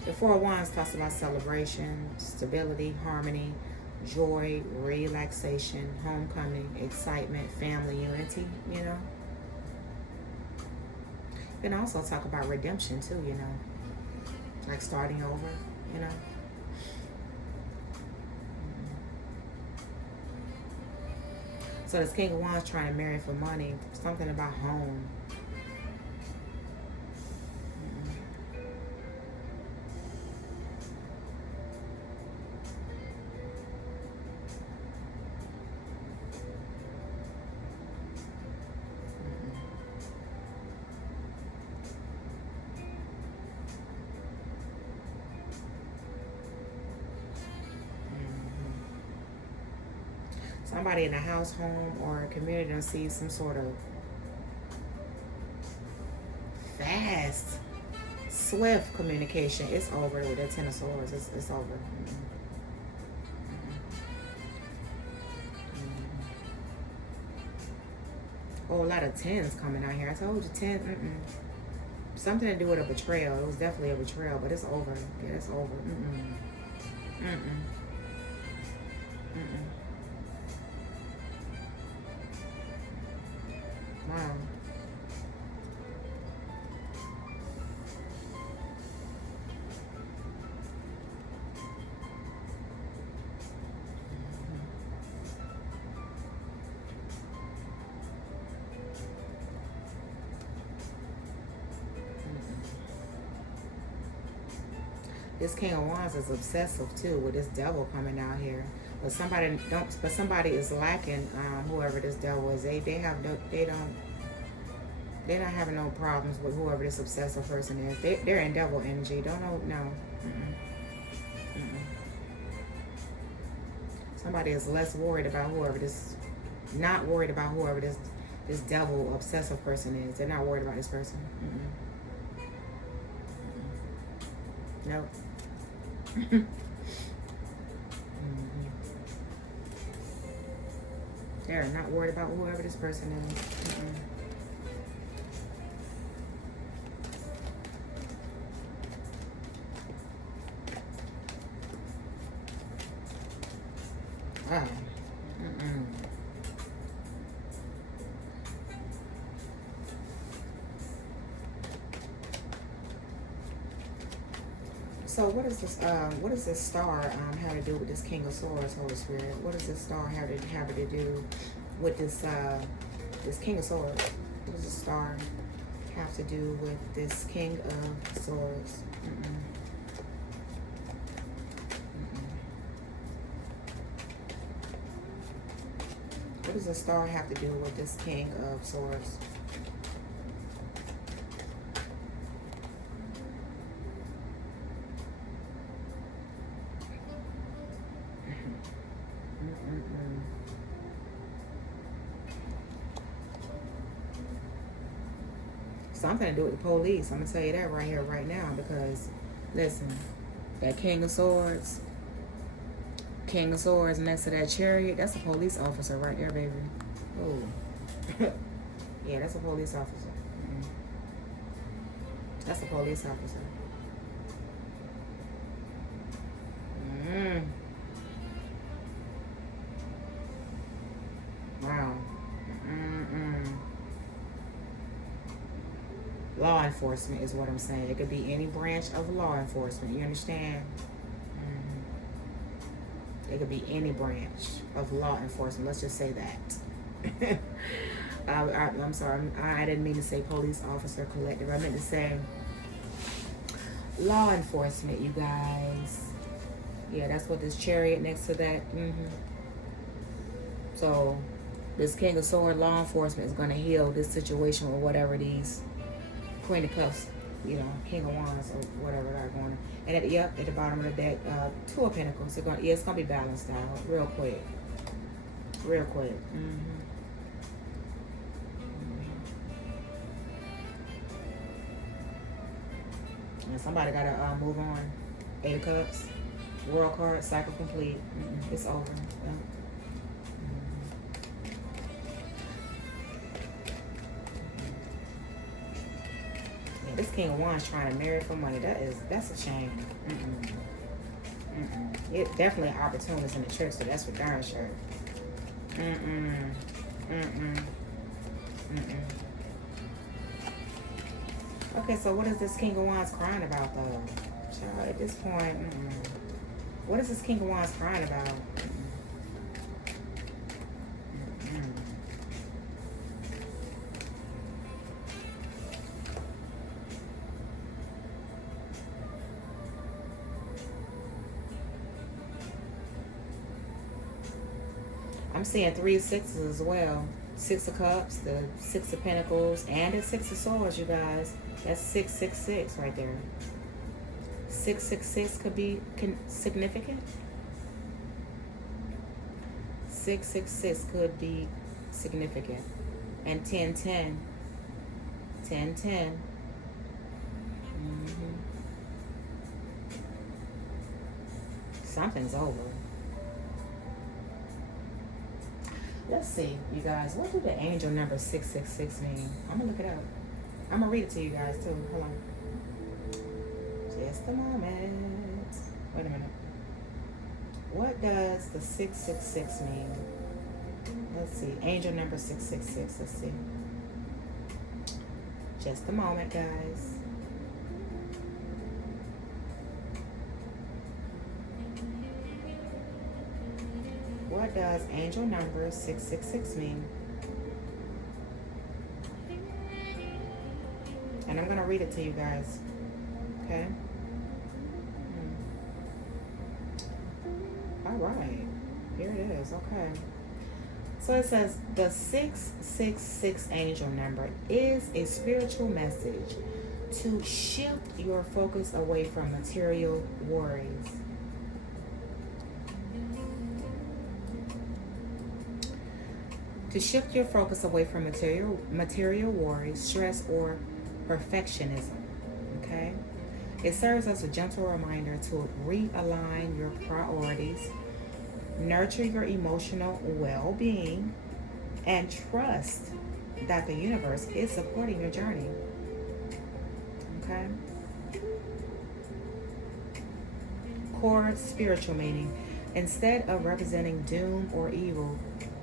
the Four of Wands talks about celebration, stability, harmony, joy, relaxation, homecoming, excitement, family unity, you know. You can also talk about redemption too, you know, like starting over, you know. So this King of Wands trying to marry for money, something about home. Somebody in a house, home, or community don't see some sort of fast, swift communication. It's over with that Ten of Swords. It's over. Oh, a lot of tens coming out here. I told you 10. Something to do with a betrayal. It was definitely a betrayal, but it's over. Yeah, it's over. Wow. This King of Wands is obsessive too with this devil coming out here. But somebody don't. But somebody is lacking. Whoever this devil is, they're not having no problems with whoever this obsessive person is. They're in devil energy. Don't know. No. Somebody is less worried about whoever this. Not worried about whoever this devil obsessive person is. They're not worried about this person. Nope. They're not worried about whoever this person is. Wow. So what is this? What does this star have to do with this King of Swords, Holy Spirit? What does this star have to do with this this King of Swords? What does the star have to do with this King of Swords? What does the star have to do with this King of Swords? Something to do with the police. I'm going to tell you that right here, right now. Because, listen, that King of Swords next to that Chariot, that's a police officer right there, baby. Oh. Yeah, that's a police officer. That's a police officer. Wow. Law enforcement is what I'm saying. It could be any branch of law enforcement. You understand? It could be any branch of law enforcement. Let's just say that. I'm sorry. I didn't mean to say police officer collective. I meant to say law enforcement, you guys. Yeah, that's what this Chariot next to that. So this King of Swords, law enforcement, is going to heal this situation or whatever these Queen of Cups, King of Wands or whatever they're going. And at the bottom of the deck, Two of Pentacles. It's gonna be balanced out real quick, real quick. And somebody gotta move on. Eight of Cups, World card, cycle complete. It's over. This King of Wands trying to marry for money. That's a shame. It definitely an opportunist in the church, so that's for darn sure. Okay, so what is this King of Wands crying about though? Child, at this point, what is this King of Wands crying about? I'm seeing 3 of Sixes as well. 6 of Cups, the 6 of Pentacles, and the 6 of Swords, you guys. That's 666 right there. 666 could be significant. 666 could be significant. And 1010. 1010. Something's over. Let's see, you guys. What do the angel number 666 mean? I'm going to look it up. I'm going to read it to you guys, too. Hold on. Just a moment. Wait a minute. What does the 666 mean? Let's see. Angel number 666. Let's see. Just a moment, guys. What does angel number 666 mean? And I'm going to read it to you guys. Okay? All right. Here it is. Okay. So it says the 666 angel number is a spiritual message to shift your focus away from material worries. To shift your focus away from material worries, stress, or perfectionism. Okay? It serves as a gentle reminder to realign your priorities, nurture your emotional well-being, and trust that the universe is supporting your journey. Okay? Core spiritual meaning. Instead of representing doom or evil,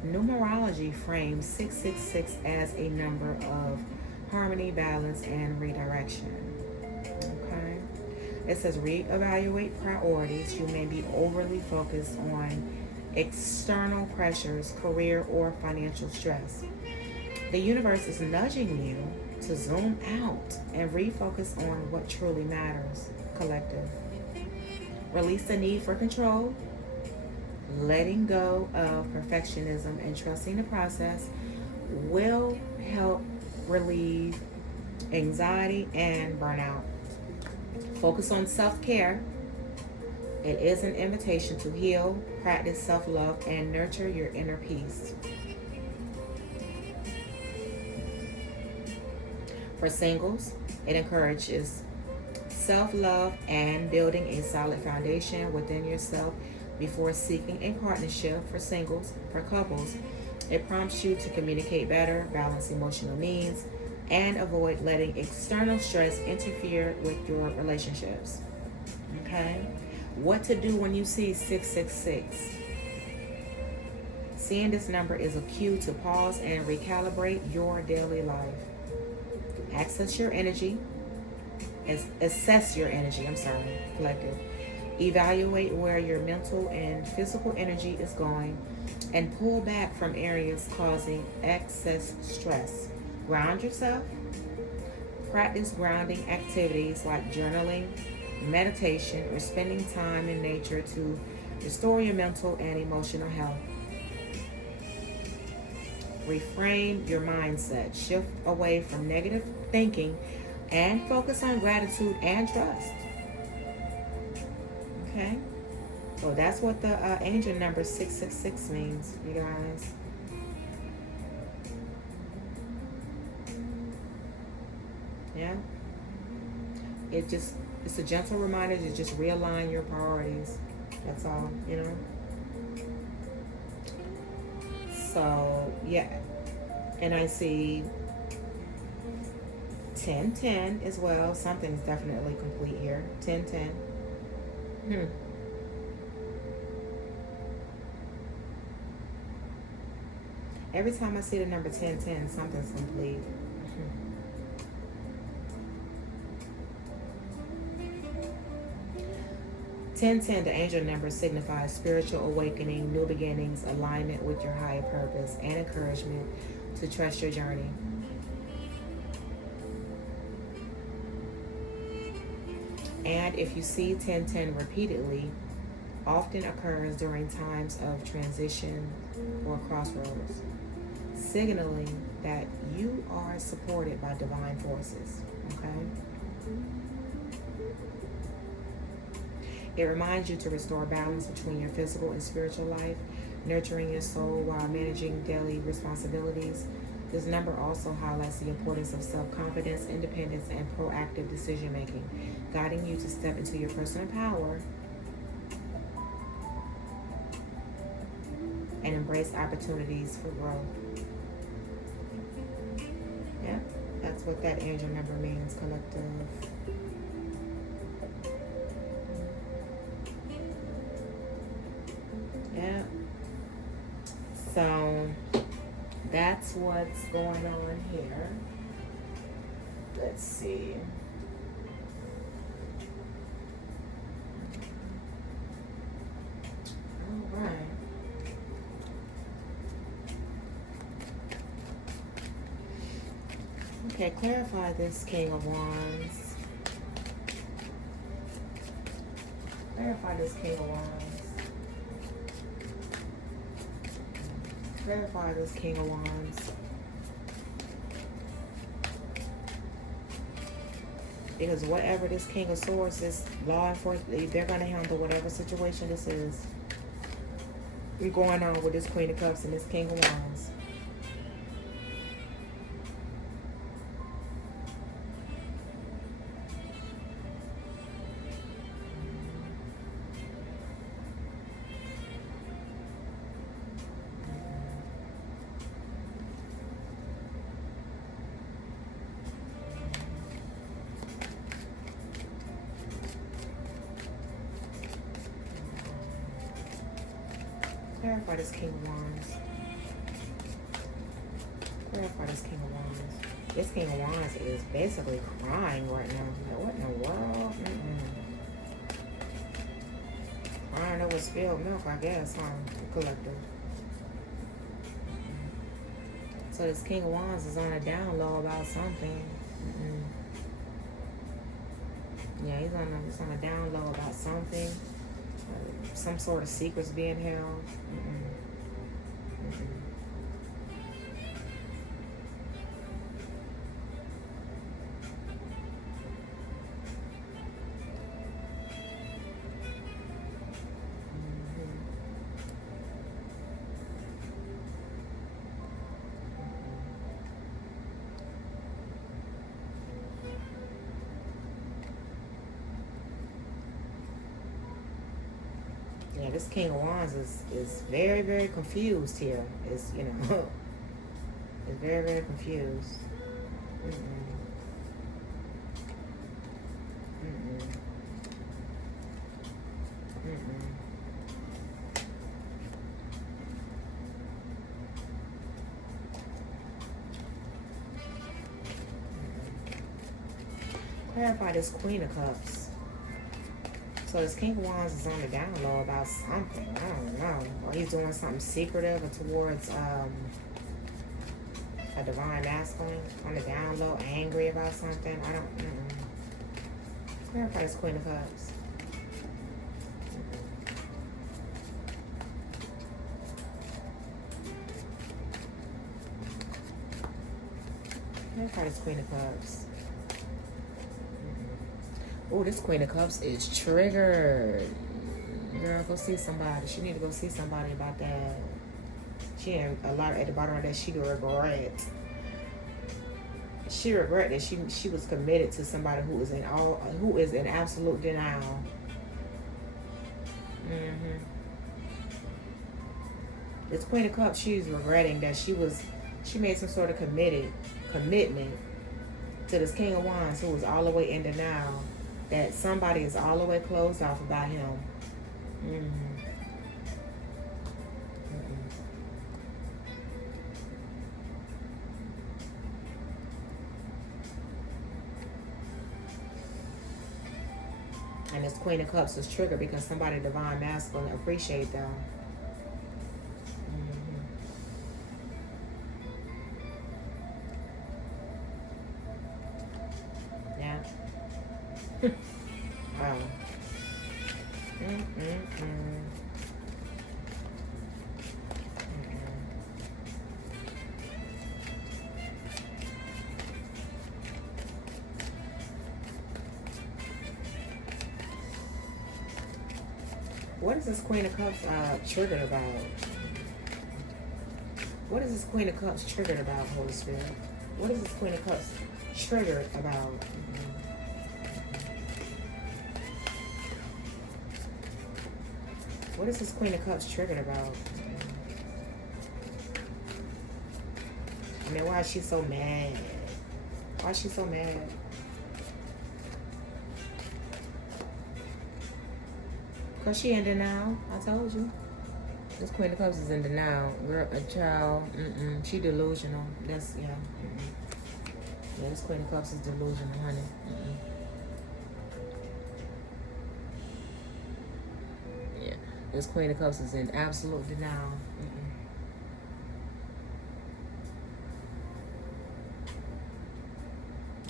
numerology frames 666 as a number of harmony, balance, and redirection. Okay? It says reevaluate priorities. You may be overly focused on external pressures, career, or financial stress. The universe is nudging you to zoom out and refocus on what truly matters. Collective. Release the need for control. Letting go of perfectionism and trusting the process will help relieve anxiety and burnout. Focus on self-care. It is an invitation to heal, practice self-love, and nurture your inner peace. For singles, it encourages self-love and building a solid foundation within yourself before seeking a partnership. For singles. For couples, it prompts you to communicate better, balance emotional needs, and avoid letting external stress interfere with your relationships. Okay? What to do when you see 666? Seeing this number is a cue to pause and recalibrate your daily life. Assess your energy, collective. Evaluate where your mental and physical energy is going and pull back from areas causing excess stress. Ground yourself. Practice grounding activities like journaling, meditation, or spending time in nature to restore your mental and emotional health. Reframe your mindset. Shift away from negative thinking and focus on gratitude and trust. Okay? So that's what the angel number 666 means, you guys. Yeah? It's a gentle reminder to just realign your priorities. That's all, you know? So, yeah. And I see 1010 as well. Something's definitely complete here. 1010. Every time I see the number 1010, something's complete. 1010, the angel number, signifies spiritual awakening, new beginnings, alignment with your higher purpose, and encouragement to trust your journey. And if you see 1010 repeatedly, often occurs during times of transition or crossroads, signaling that you are supported by divine forces. Okay? It reminds you to restore balance between your physical and spiritual life, nurturing your soul while managing daily responsibilities. This number also highlights the importance of self-confidence, independence, and proactive decision-making, guiding you to step into your personal power and embrace opportunities for growth. Yeah, that's what that angel number means, collective. Yeah. So that's what's going on here. Let's see. All right. Okay, clarify this King of Wands. Clarify this King of Wands. Clarify this King of Wands. Because whatever this King of Swords is, law enforcement, they're going to handle whatever situation this is going on with this Queen of Cups and this King of Wands. Clarify this King of Wands. Clarify this King of Wands. This King of Wands is basically crying right now. Like, what in the world? Crying over spilled milk, I guess, huh? Collective. So this King of Wands is on a down low about something. Yeah, he's on a down low about something. Some sort of secrets being held. Yeah, this King of Wands is very, very confused here. It's, you know, it's very, very confused. Clarify this Queen of Cups. So this King of Wands is on the down low about something. I don't know. Or he's doing something secretive or towards a divine masculine. On the down low, angry about something. I don't know. Clarify this Queen of Cups. Clarify this Queen of Cups. Oh, this Queen of Cups is triggered. Girl, go see somebody. She need to go see somebody about that. She had a lot at the bottom of that. She regret. She regret that she was committed to somebody who is in absolute denial. This Queen of Cups, she's regretting that she made some sort of commitment to this King of Wands who was all the way in denial. That somebody is all the way closed off about him. And this Queen of Cups was triggered because somebody divine masculine appreciate them. Yeah. Wow. What is this Queen of Cups triggered about? What is this Queen of Cups triggered about, Holy Spirit? What is this Queen of Cups triggered about? What is this Queen of Cups triggered about? I mean, why is she so mad? Why is she so mad? Because she in denial. I told you. This Queen of Cups is in denial. Girl, a child. She delusional. That's, yeah. Yeah, this Queen of Cups is delusional, honey. Yeah, this Queen of Cups is in absolute denial.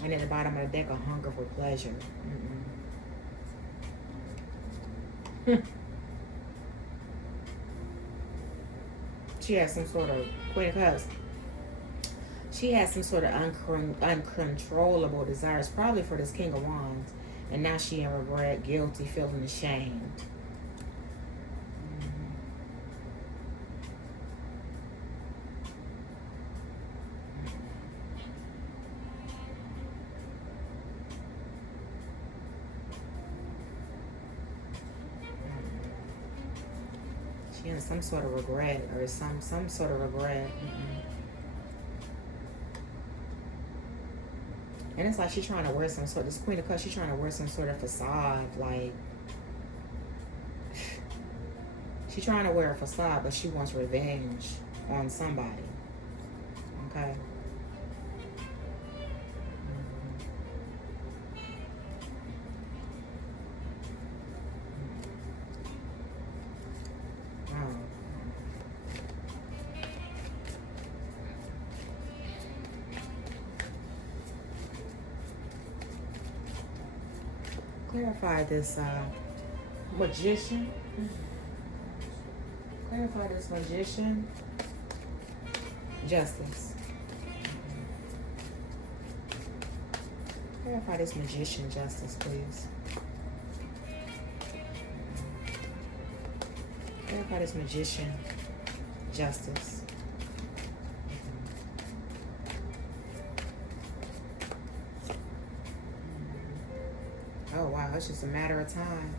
And at the bottom of the deck, a hunger for pleasure. She has some sort of, Queen of Cups, she has some sort of uncontrollable desires, probably for this King of Wands. And now she in regret, guilty, feeling ashamed. She in some sort of regret, or some sort of regret. And it's like she's trying to wear some sort of, this Queen of Cups, she's trying to wear some sort of facade, like, she's trying to wear a facade, but she wants revenge on somebody. Okay? Clarify this magician. Clarify this magician. Justice. Clarify this magician, justice, please. Clarify this magician, justice. Oh, wow, it's just a matter of time.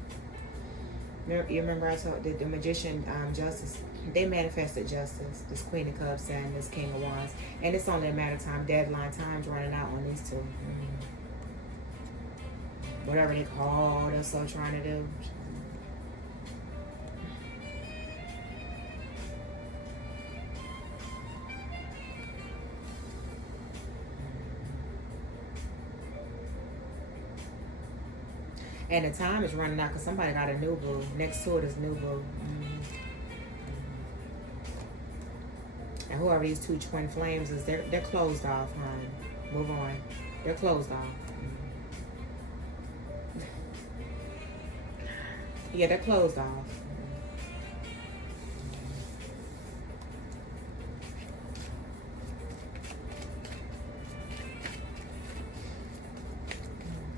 You remember I told the magician, justice, they manifested justice, this Queen of Cups and this King of Wands. And it's only a matter of time, deadline time's running out on these two. Whatever they call, they're so trying to do. And the time is running out because somebody got a new boo. Next to it is new boo. And whoever these two twin flames is, they're closed off, hon. Move on. They're closed off. Yeah, they're closed off.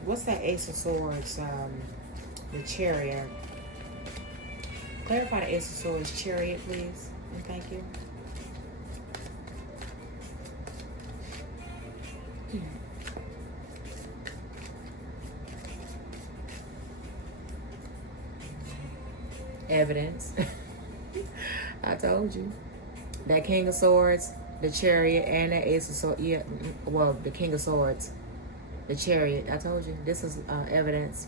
What's that Ace of Swords? The Chariot. Clarify the Ace of Swords Chariot, please. And thank you. Evidence. I told you. That King of Swords, the Chariot, and that Ace of Swords. Yeah, well, the King of Swords. The Chariot, I told you, this is evidence.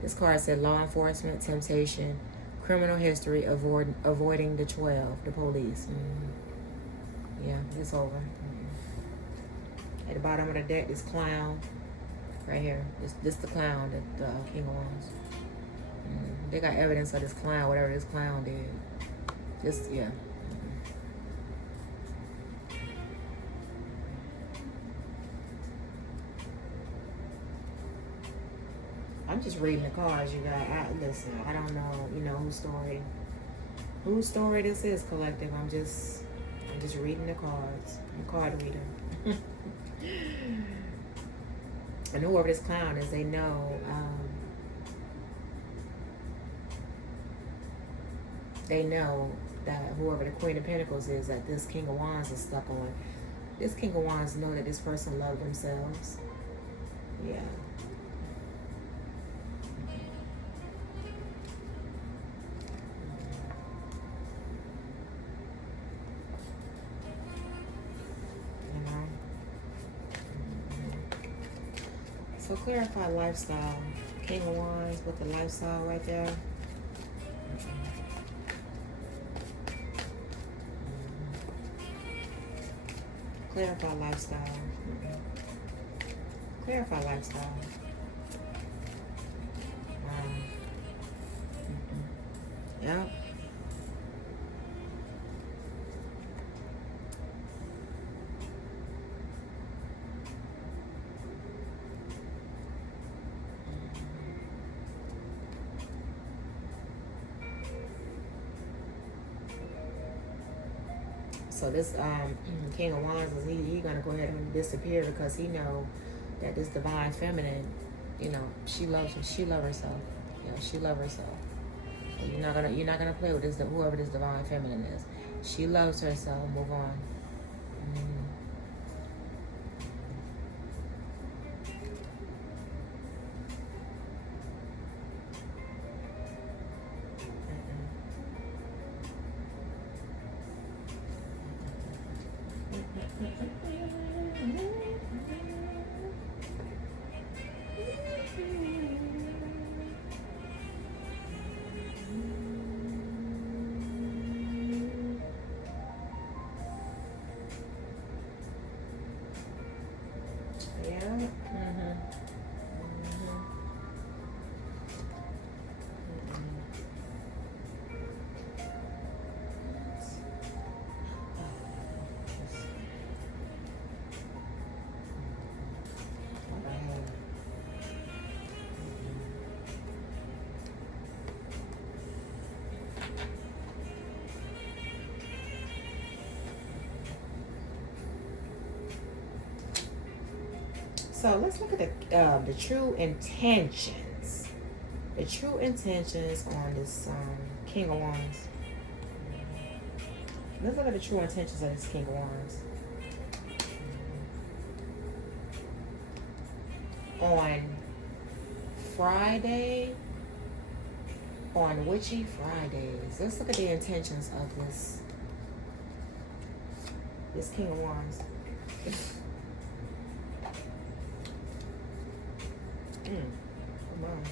This card said law enforcement, temptation, criminal history, avoiding the 12, the police. Yeah, it's over. At the bottom of the deck, this clown right here. This the clown, that the King of Wands. They got evidence of this clown, whatever this clown did. Just, yeah. I'm just reading the cards, you guys. Listen, I don't know, whose story this is, collective. I'm just reading the cards. I'm a card reader. And whoever this clown is, they know, that whoever the Queen of Pentacles is that this King of Wands is stuck on. This King of Wands know that this person loves themselves. Yeah. You know? So clarify lifestyle. King of Wands with the lifestyle right there. Clarify lifestyle. Clarify lifestyle. Yeah. So this King of Wands is he gonna go ahead and disappear because he know that this divine feminine, you know, she loves herself. You know, she loves herself. So you're not gonna play with this whoever this divine feminine is. She loves herself. Move on. So let's look at the true intentions. The true intentions on this King of Wands. Let's look at the true intentions of this King of Wands. On Friday, on Witchy Fridays, let's look at the intentions of this King of Wands. Come on.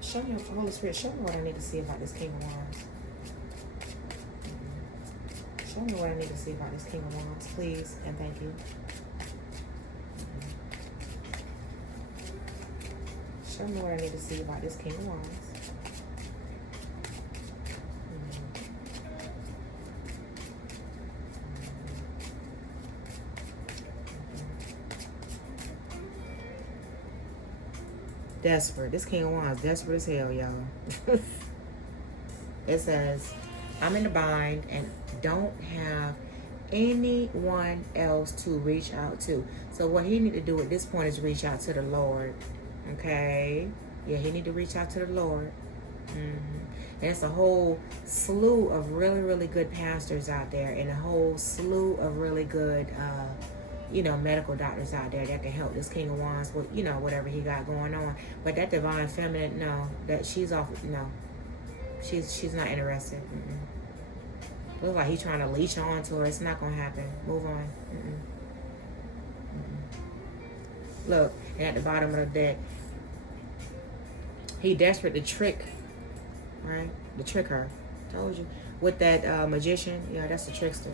Show me, Holy Spirit, show me what I need to see about this King of Wands. Show me what I need to see about this King of Wands, please, and thank you. Show me what I need to see about this King of Wands. Desperate. This King of Wands, desperate as hell, y'all. It says, I'm in a bind and don't have anyone else to reach out to. So what he need to do at this point is reach out to the Lord. Okay? Yeah, he need to reach out to the Lord. And it's a whole slew of really, really good pastors out there and a whole slew of really good medical doctors out there that can help this King of Wands with, whatever he got going on. But that divine feminine, no, that she's off, no. She's not interested. Looks like he's trying to leech on to her. It's not going to happen. Move on. Look, and at the bottom of the deck, he desperate to trick, right? To trick her. Told you. With that magician, yeah, that's the trickster.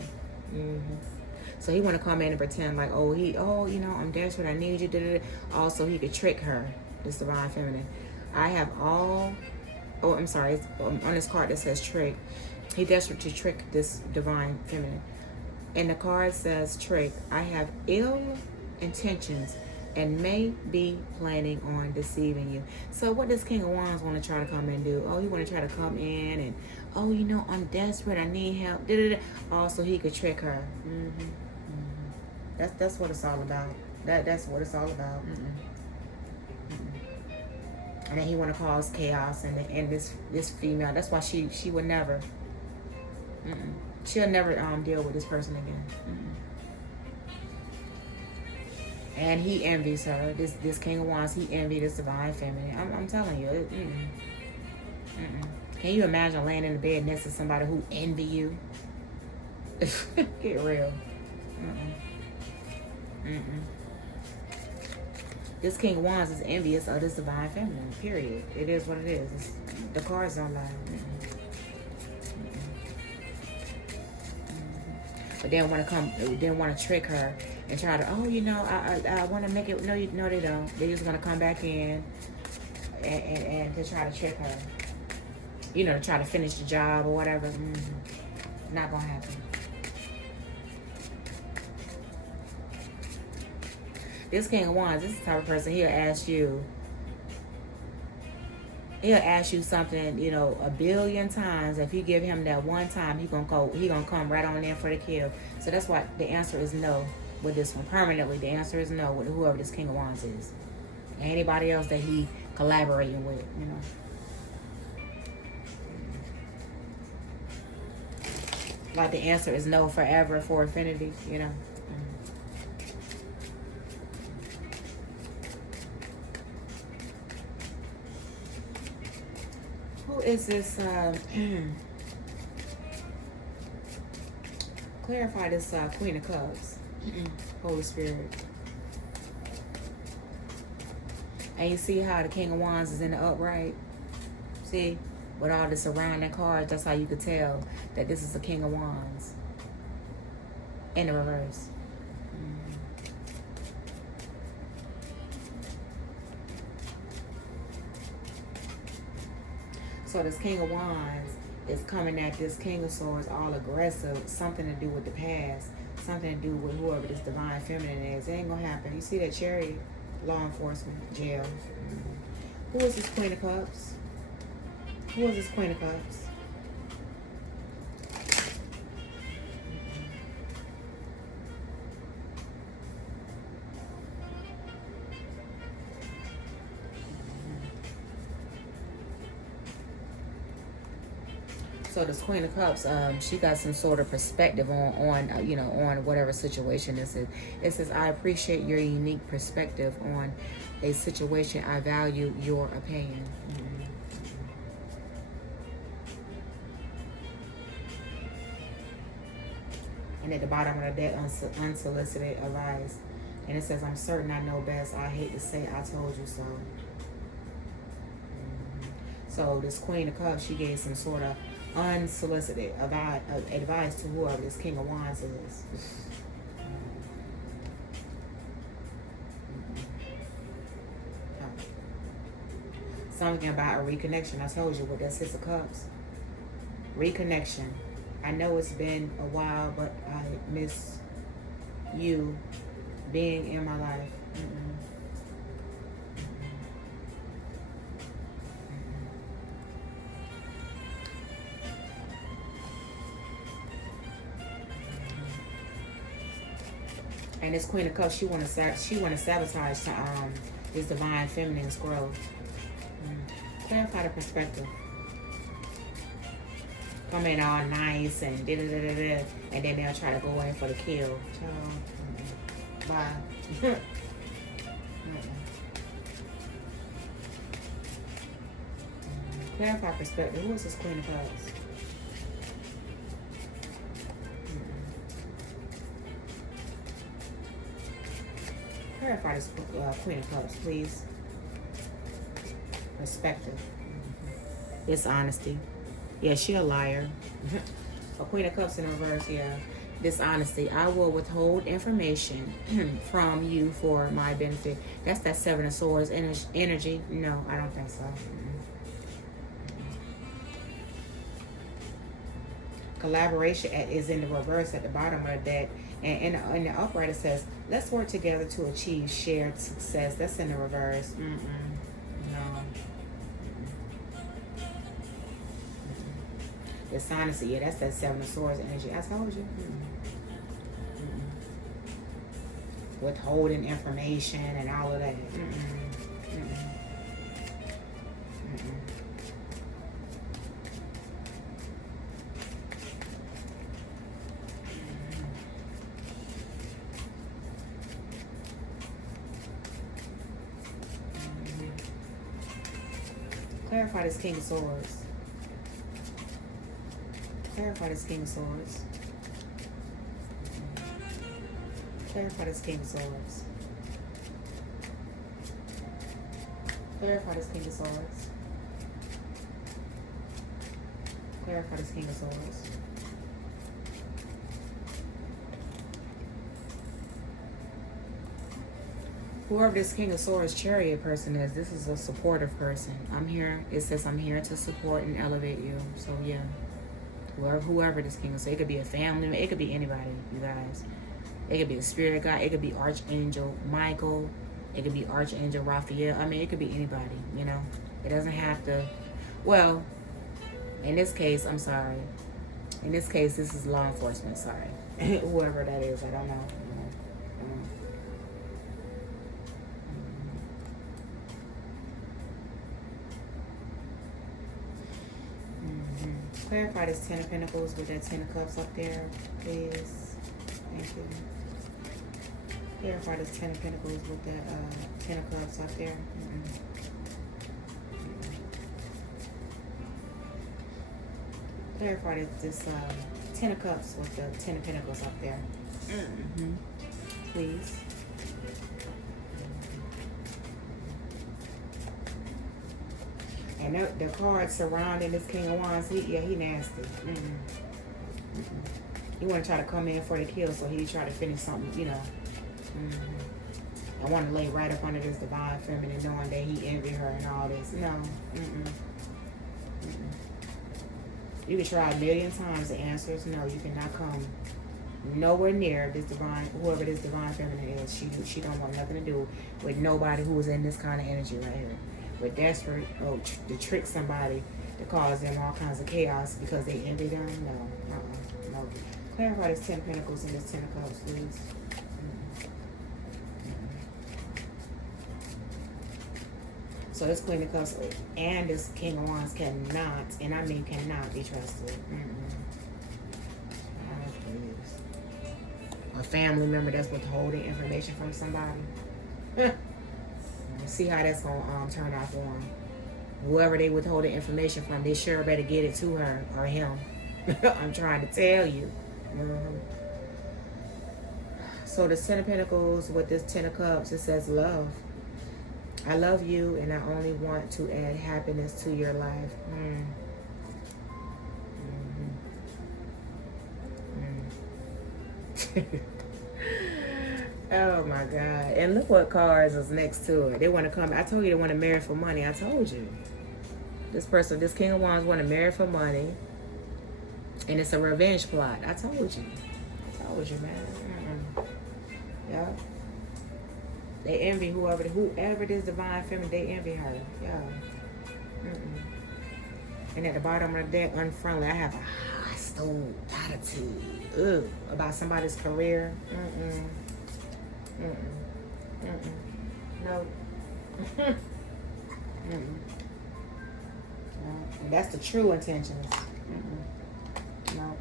So he want to come in and pretend like, I'm desperate, I need you. Da-da-da. Also, he could trick her, this divine feminine. I have all, I'm sorry, it's on this card that says trick. He desperate to trick this divine feminine. And the card says trick. I have ill intentions and may be planning on deceiving you. So what does King of Wands want to try to come and do? Oh, he want to try to come in and, I'm desperate, I need help. Da-da-da. Also, he could trick her. That's what it's all about. That's what it's all about. And then he want to cause chaos. And this female, that's why she would never. She'll never deal with this person again. And he envies her. This King of Wands, he envied this divine feminine. I'm telling you. Can you imagine laying in the bed next to somebody who envy you? Get real. This King of Wands is envious of this divine feminine. Period. It is what it is. The cards don't lie. But they want to trick her and try to, I want to make it. No, they don't. They just want to come back in and to try to trick her. To try to finish the job or whatever. Not gonna happen. This King of Wands, this is the type of person, he'll ask you something, a billion times. If you give him that one time, he gonna come right on in for the kill. So that's why the answer is no with this one. Permanently, the answer is no with whoever this King of Wands is. Anybody else that he collaborating with, Like the answer is no forever, for infinity, Who is this? Clarify this Queen of Cups. Holy Spirit. And you see how the King of Wands is in the upright? See? With all the surrounding cards, that's how you could tell that this is a King of Wands. In the reverse. So this King of Wands is coming at this King of Swords all aggressive. Something to do with the past. Something to do with whoever this divine feminine is. It ain't going to happen. You see that Chariot? Law enforcement. Jail. Who is this Queen of Cups? Who is this Queen of Cups? So this Queen of Cups, she got some sort of perspective on whatever situation this is. It says, I appreciate your unique perspective on a situation. I value your opinion. And at the bottom of that, unsolicited advice. And it says, I'm certain I know best. I hate to say I told you so. So this Queen of Cups, she gave some sort of unsolicited advice to whoever this King of Wands is. Something about a reconnection. I told you with that Six of Cups. Reconnection. I know it's been a while, but I miss you being in my life. And this Queen of Cups, she want to sabotage this divine feminine's growth. Clarify the perspective. Come in all nice and da-da-da-da-da, and then they'll try to go in for the kill. Bye. Clarify perspective. Who is this Queen of Cups? Clarify this Queen of Cups, please. Perspective. Dishonesty. Yeah, she a liar. A Queen of Cups in reverse, yeah. Dishonesty. I will withhold information from you for my benefit. That's that Seven of Swords energy. No, I don't think so. Collaboration is in the reverse at the bottom of that. And in the upright it says, let's work together to achieve shared success. That's in the reverse. No. Dishonesty, yeah, that's that Seven of Swords energy. I told you. Withholding information and all of that. Clarify this King of Swords. Clarify this King of Swords. Clarify this King of Swords. Clarify this King of Swords. Clarify this King of Swords. Whoever this King of Swords Chariot person is, this is a supportive person. I'm here. It says I'm here to support and elevate you. So yeah, whoever this King of Swords, it could be a family, it could be anybody, you guys. It could be a spirit guide. It could be Archangel Michael. It could be Archangel Raphael. I mean, it could be anybody, you know. It doesn't have to. Well, in this case, I'm sorry. In this case, this is law enforcement. Sorry. Whoever that is, I don't know. Clarify this Ten of Pentacles with that Ten of Cups up there, please. Thank you. Clarify this Ten of Pentacles with that Ten of Cups up there. Clarify this Ten of Cups with the Ten of Pentacles up there. Please. And the card surrounding this King of Wands, he nasty. He want to try to come in for the kill, so he try to finish something, you know. I want to lay right up under this divine feminine, knowing that he envy her and all this. No. You can try a million times. The answer is no. You cannot come nowhere near this divine, whoever this divine feminine is. She don't want nothing to do with nobody who is in this kind of energy right here. We're desperate to trick somebody to cause them all kinds of chaos because they envy them. No. Clarify this Ten of Pentacles and this Ten of Cups, please. So this Queen of Cups and this King of Wands cannot, and I mean cannot, be trusted. A family member that's withholding information from somebody. See how that's going to turn out for them. Whoever they withholding information from, they sure better get it to her or him. I'm trying to tell you. So the Ten of Pentacles with this Ten of Cups, it says love. I love you and I only want to add happiness to your life. Oh my God. And look what cards is next to it. They want to come. I told you they want to marry for money. I told you. This person, this King of Wands, want to marry for money. And it's a revenge plot. I told you. I told you, man. Yeah. They envy whoever this divine feminine, they envy her. Yeah. And at the bottom of the deck, unfriendly, I have a hostile attitude about somebody's career. No. And that's the true intentions. No.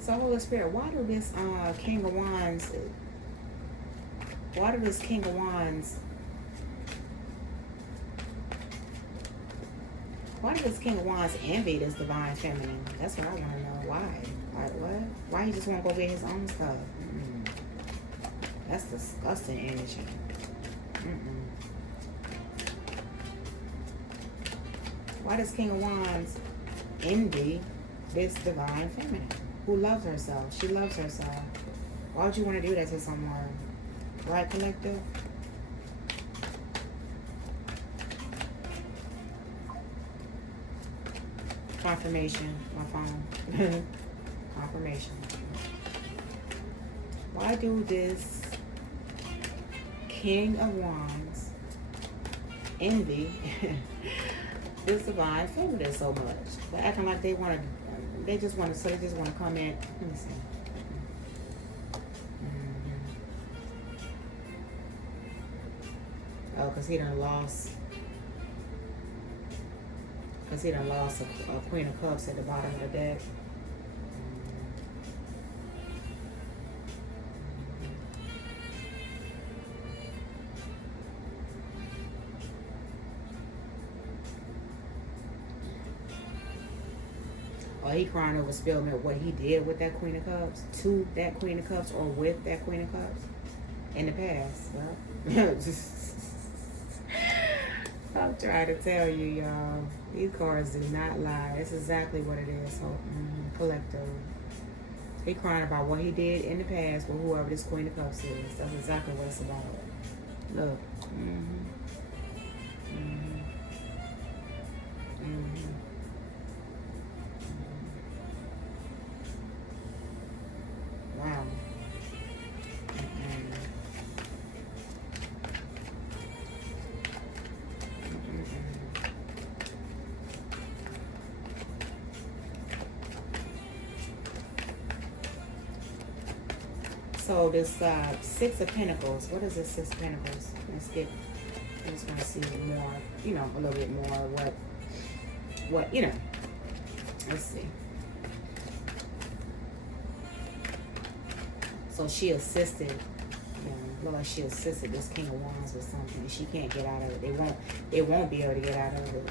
So Holy Spirit, why do this King of Wands envy this divine feminine? That's what I want to know. Why? Like what? Why he just won't go get his own stuff? That's disgusting energy. Why does King of Wands envy this divine feminine who loves herself? She loves herself. Why would you want to do that to someone? Right, collective? Confirmation. My phone. Confirmation. Why do this King of Wands envy this divine feminine so much? They're acting like they want to, they just want to come in. Let me see. Oh, because he done lost. Because he done lost a Queen of Cups at the bottom of the deck. Or he crying over spillment what he did with that Queen of Cups, to that Queen of Cups, or with that Queen of Cups in the past. Well, I'm trying to tell you, y'all. These cards do not lie. It's exactly what it is. So, collective. He crying about what he did in the past with whoever this Queen of Cups is. That's exactly what it's about. Look. Wow. So this Six of Pentacles, what is this Six of Pentacles? Let's get, I just want to see more, you know, a little bit more what, you know, let's see. So she assisted, look like she assisted this King of Wands with something. She can't get out of it. They won't be able to get out of it.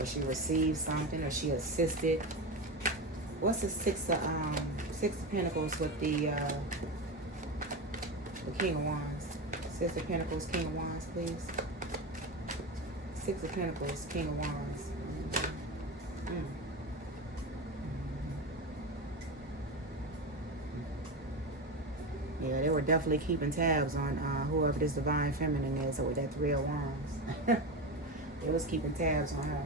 Or she received something, or she assisted. What's the Six of Pentacles with the King of Wands? Six of Pentacles, King of Wands, please. Six of Pentacles, King of Wands. Yeah, they were definitely keeping tabs on whoever this divine feminine is, or with that Three of Wands. They was keeping tabs on her.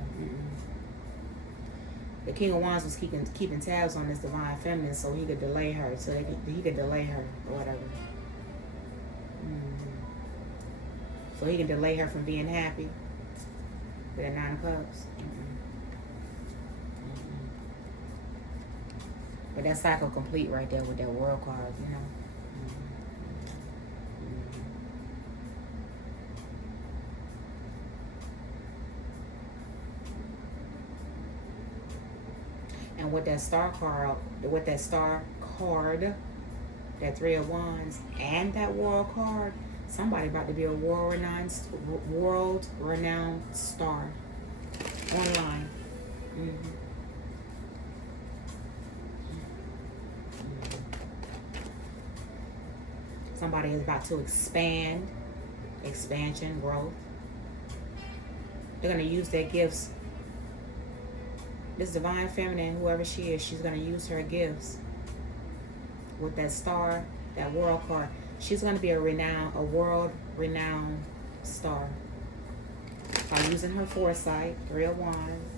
The King of Wands was keeping tabs on this divine feminine so he could delay her, so he could delay her or whatever. So he can delay her from being happy with that Nine of Cups. But that cycle complete right there with that World card, you know. And with that star card, that Three of Wands, and that World card, somebody about to be a world-renowned star online. Somebody is about to expansion, growth. They're going to use their gifts. This divine feminine, whoever she is, she's going to use her gifts with that star, that World card. She's going to be a world-renowned star by using her foresight, Three of Wands,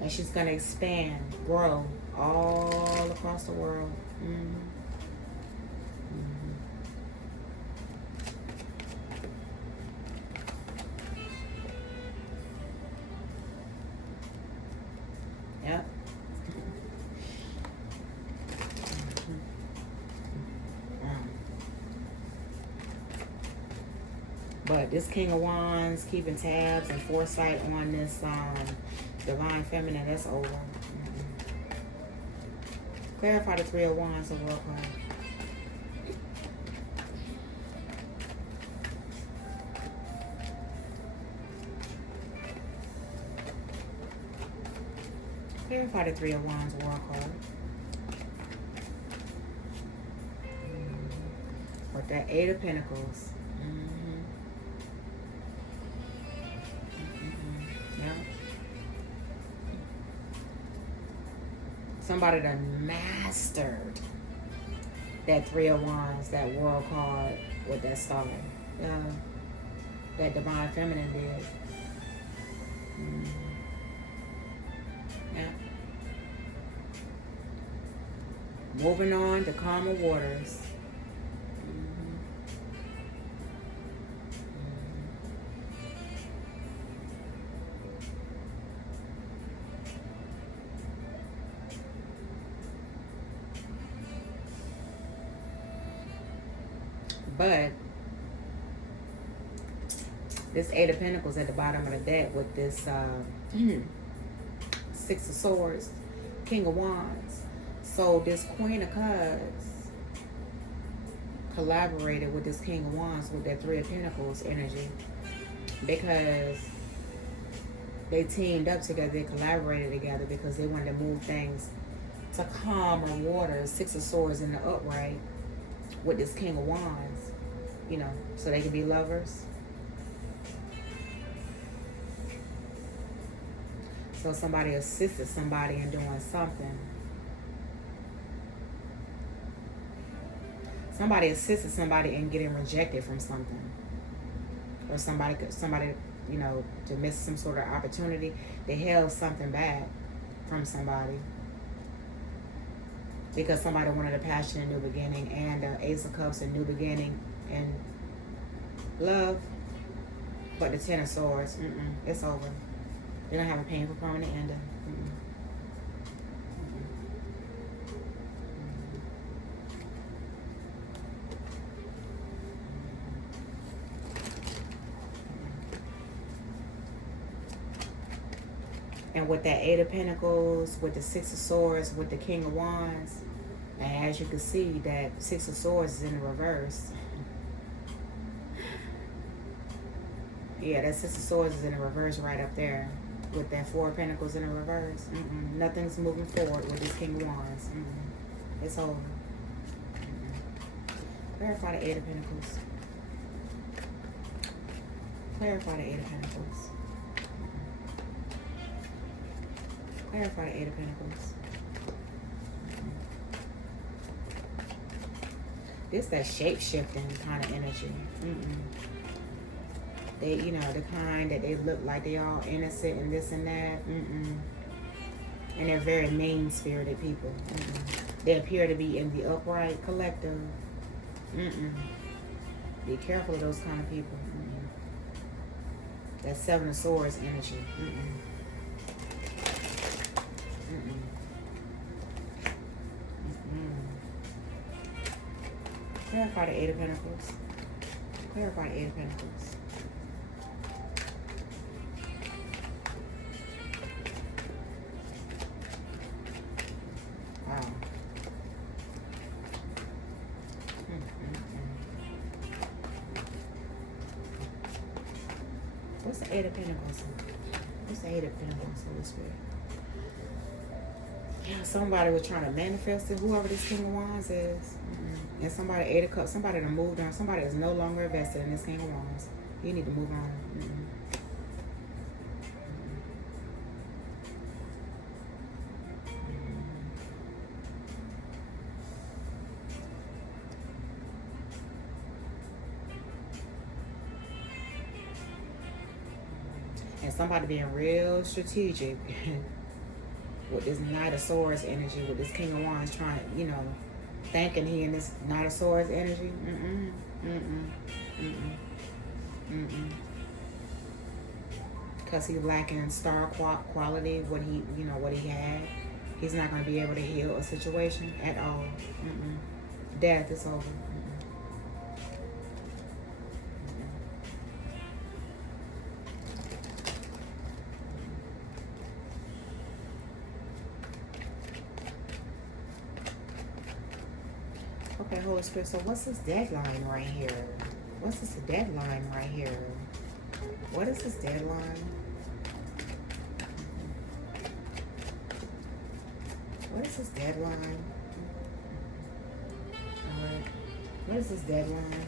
and she's going to expand, grow all across the world. Yep. But this King of Wands keeping tabs and foresight on this divine feminine, that's over. Clarify the Three of Wands, the World card. Clarify the Three of Wands, World card. With that Eight of Pentacles. Somebody done mastered that Three of Wands, that World card with that star. That divine feminine did. Yeah. Moving on to calmer waters. But this Eight of Pentacles at the bottom of the deck with this Six of Swords, King of Wands. So this Queen of Cups collaborated with this King of Wands with that Three of Pentacles energy, because they teamed up together, they collaborated together because they wanted to move things to calmer waters. Six of Swords in the upright with this King of Wands, you know, so they can be lovers. So somebody assisted somebody in doing something. Somebody assisted somebody in getting rejected from something. Or somebody, you know, to miss some sort of opportunity. They held something back from somebody. Because somebody wanted a passion and new beginning, and Ace of Cups, a new beginning, and love. But the Ten of Swords, it's over. You're going to have a painful permanent ending. And with that Eight of Pentacles, with the Six of Swords, with the King of Wands, and as you can see, that Six of Swords is in the reverse. Yeah, that Six of Swords is in the reverse right up there. With that Four of Pentacles in the reverse. Nothing's moving forward with this King of Wands. It's over. Clarify the Eight of Pentacles. Clarify the Eight of Pentacles. Clarify the Eight of Pentacles. This that shape-shifting kind of energy. They, you know, the kind that they look like they all innocent and this and that. And they're very mean-spirited people. They appear to be in the upright collective. Be careful of those kind of people. That Seven of Swords energy. Clarify the Eight of Pentacles. Clarify the Eight of Pentacles. Wow. What's the Eight of Pentacles? What's the Eight of Pentacles, Holy Spirit? Yeah, somebody was trying to manifest it, whoever this King of Wands is. And somebody, Eight of Cups, somebody that moved on. Somebody is no longer invested in this King of Wands. You need to move on. And somebody being real strategic with this Knight of Swords energy, with this King of Wands trying to, you know, thinking he in this Knight of Swords energy. Because he's lacking in star quality, what he, you know, what he had. He's not going to be able to heal a situation at all. Death is over. Okay, Holy Spirit, so what's this deadline right here? What's this deadline right here? What is this deadline? What is this deadline? Alright. What is this deadline?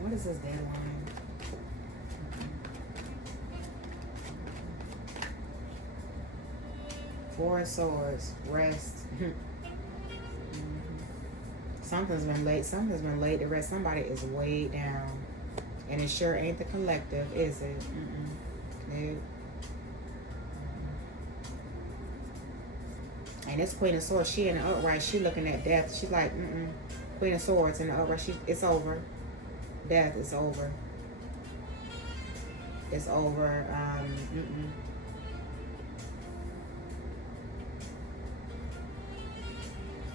What is this deadline? Four of Swords, rest. Something's been late. Something's been late to rest. Somebody is weighed down. And it sure ain't the collective, is it? Nope. And And this Queen of Swords, she in the upright, she looking at death. She's like, Queen of Swords in the upright, it's over. Death is over. It's over.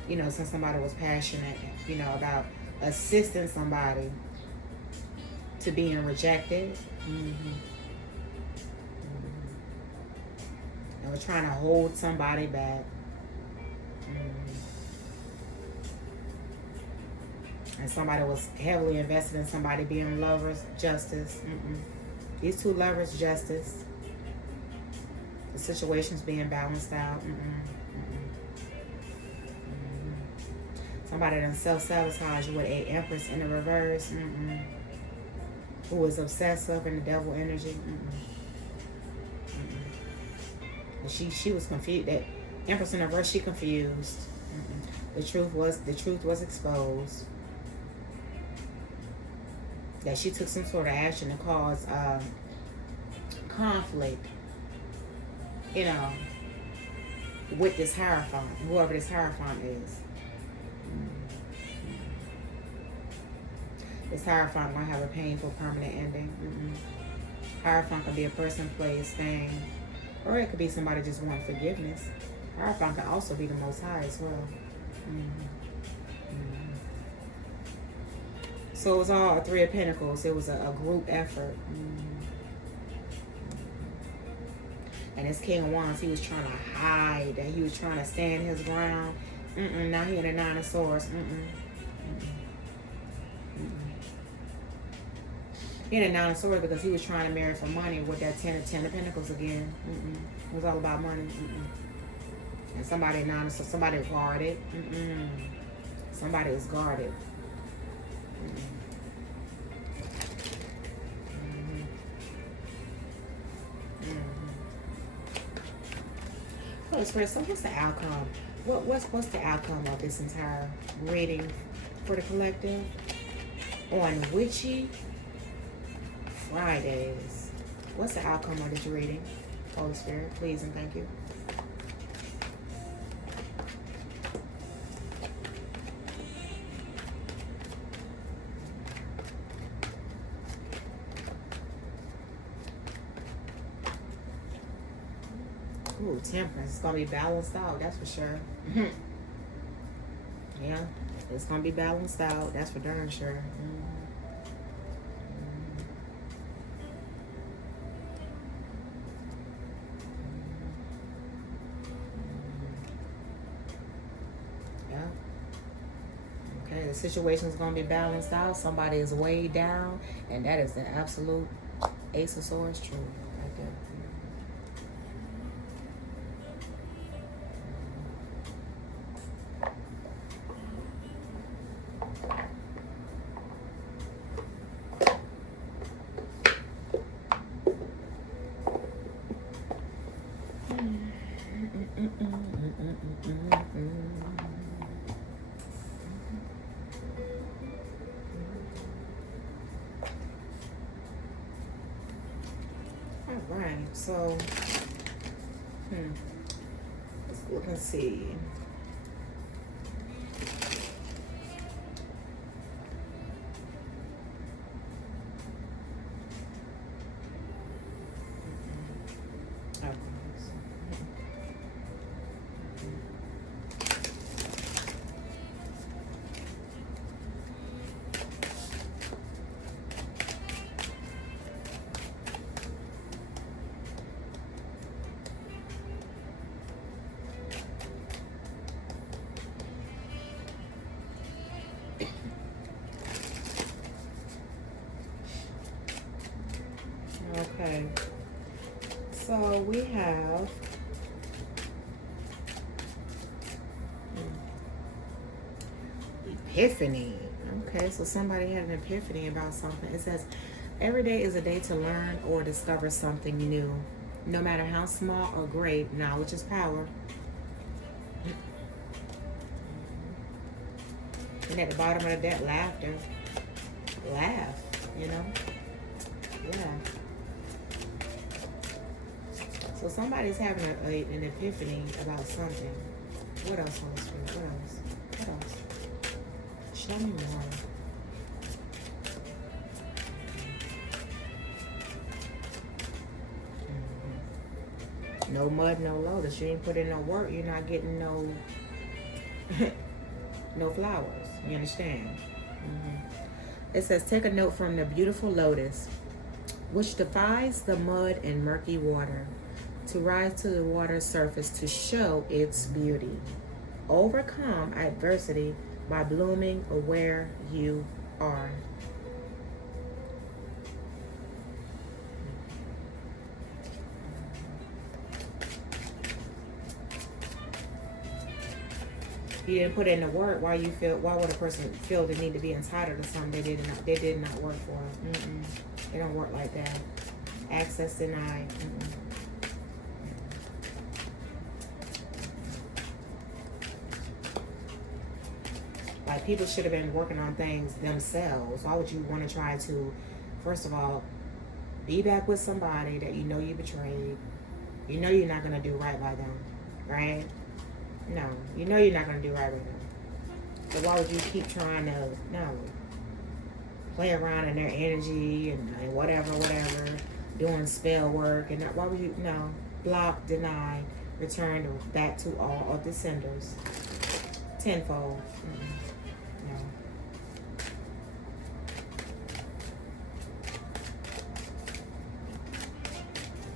You know, since somebody was passionate, you know, about assisting somebody to being rejected. And we're trying to hold somebody back. And somebody was heavily invested in somebody being lovers. Justice. These two lovers, justice. The situation's being balanced out. Somebody done self-sabotage with a Empress in the reverse. Who was obsessive in the devil energy. And she was confused. That Empress in the reverse, she confused. The truth was exposed. That she took some sort of action to cause conflict, you know, with this Hierophant, whoever this Hierophant is. This Hierophant gonna have a painful, permanent ending. Hierophant can be a person, place, thing, or it could be somebody just wanting forgiveness. Hierophant can also be the Most High as well. So it was all a Three of Pentacles. It was a group effort. And this King of Wands, he was trying to hide, and he was trying to stand his ground. Now he in the Nine of Swords. He in the Nine of Swords because he was trying to marry for money with that Ten of Pentacles again. It was all about money. And somebody somebody guarded. Somebody was guarded. So what's the outcome? What's the outcome of this entire reading for the collective on Witchy Fridays? What's the outcome of this reading? Holy Spirit, please and thank you. Ooh, Temperance. It's going to be balanced out, that's for sure. Yeah, it's going to be balanced out, that's for darn sure. Yeah. Okay, the situation is going to be balanced out. Somebody is weighed down, and that is the absolute Ace of Swords truth right there. Alright, so let's look and see. Okay, so we have epiphany. Okay, so somebody had an epiphany about something. It says, every day is a day to learn or discover something new. No matter how small or great, knowledge is power. And at the bottom of the deck, laughter. Laugh, you know? Yeah. So somebody's having an epiphany about something. What else, Holy Spirit? What else? What else? Show me more. No mud, no lotus. You ain't put in no work. You're not getting no no flowers. You understand? It says, take a note from the beautiful lotus, which defies the mud and murky water, to rise to the water's surface to show its beauty. Overcome adversity by blooming where you are. You didn't put in the work. Why would a person feel the need to be entitled to something they did not work for? They don't work like that. Access denied. Like, people should have been working on things themselves. Why would you want to try to, first of all, be back with somebody that you know you betrayed? You know you're not going to do right by them, right? No, you know you're not going to do right by them. So why would you keep trying to, play around in their energy and whatever, doing spell work, and why would you, block, deny, return back to all of the senders, tenfold. No.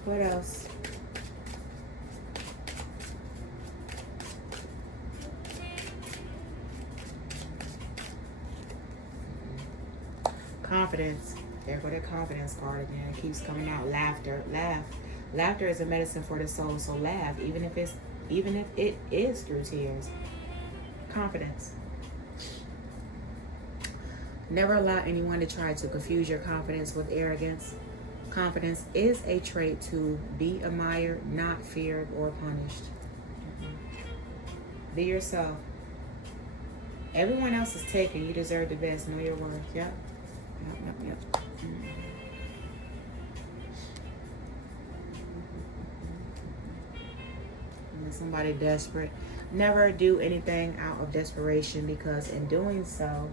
What else? Confidence. There go the confidence card again. It keeps coming out. Laughter. Laughter is a medicine for the soul. So laugh, even if it is through tears. Confidence. Never allow anyone to try to confuse your confidence with arrogance. Confidence is a trait to be admired, not feared or punished. Be yourself. Everyone else is taken. You deserve the best. Know your worth. Yep. Yep. Somebody desperate. Never do anything out of desperation, because in doing so,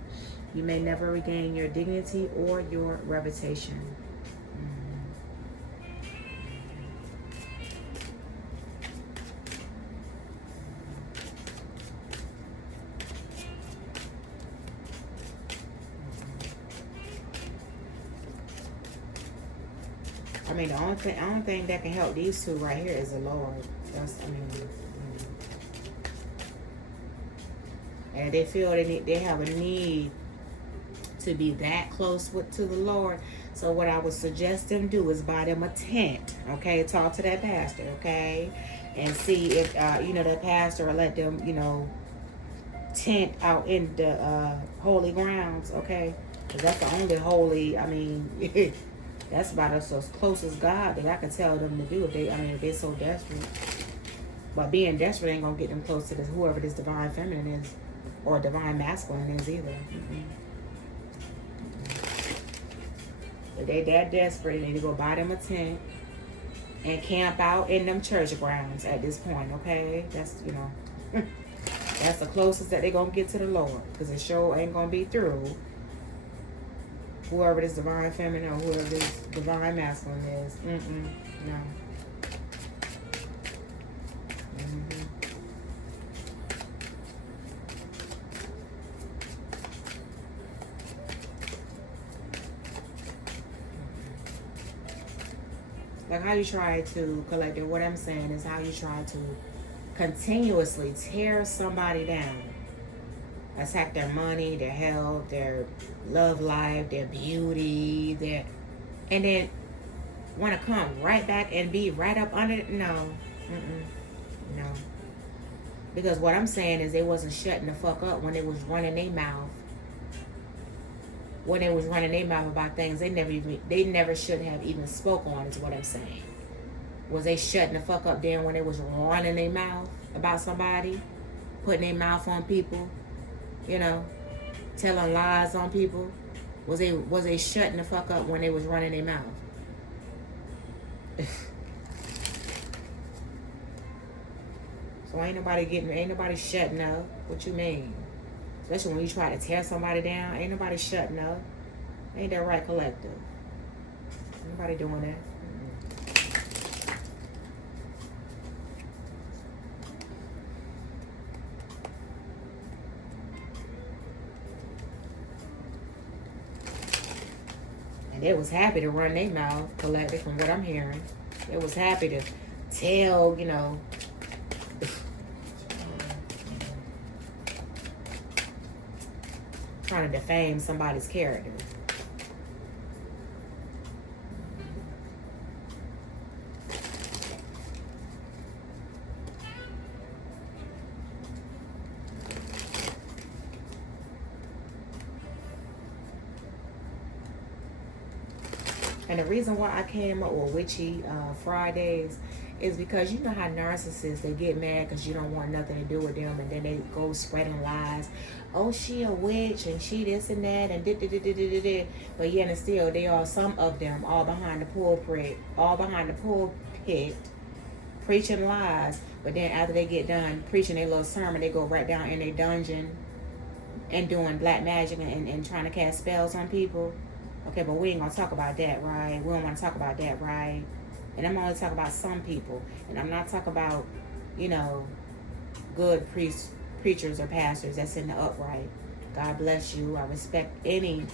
you may never regain your dignity or your reputation. I mean, the only thing that can help these two right here is the Lord. And they feel they have a need to be that close to the Lord. So what I would suggest them do is buy them a tent, okay? Talk to that pastor, okay? And see if, that pastor will let them, tent out in the holy grounds, okay? Because that's the only holy, that's about as close as God that I can tell them to do if they're so desperate. But being desperate ain't gonna get them close to whoever this divine feminine is, or divine masculine is either. If they that desperate, they need to go buy them a tent and camp out in them church grounds at this point, okay? That's that's the closest that they're gonna get to the Lord, because the show ain't gonna be through whoever this divine feminine or whoever this divine masculine is. No. Like how you try to collect it. What I'm saying is how you try to continuously tear somebody down. Attack their money, their health, their love life, their beauty, and then want to come right back and be right up under it. No. No. Because what I'm saying is they wasn't shutting the fuck up when they was running their mouth. When they was running their mouth about things they never should have even spoke on, is what I'm saying. Was they shutting the fuck up then when they was running their mouth about somebody, putting their mouth on people, telling lies on people? Was they shutting the fuck up when they was running their mouth? So ain't nobody shutting up. What you mean? Especially when you try to tear somebody down, ain't nobody shutting up. Ain't that right, collective? Nobody doing that. And they was happy to run their mouth, collective, from what I'm hearing. They was happy to tell, trying to defame somebody's character. And the reason why I came up with Witchy Fridays is because you know how narcissists, they get mad because you don't want nothing to do with them, and then they go spreading lies. Oh, she a witch, and she this and that, and da. But yet and still, they are, some of them, all behind the pulpit, preaching lies. But then after they get done preaching their little sermon, they go right down in their dungeon and doing black magic and trying to cast spells on people. Okay, but we ain't gonna talk about that, right? We don't want to talk about that, right? And I'm only talking about some people, and I'm not talking about, good preachers or pastors that's in the upright. God bless you. I respect any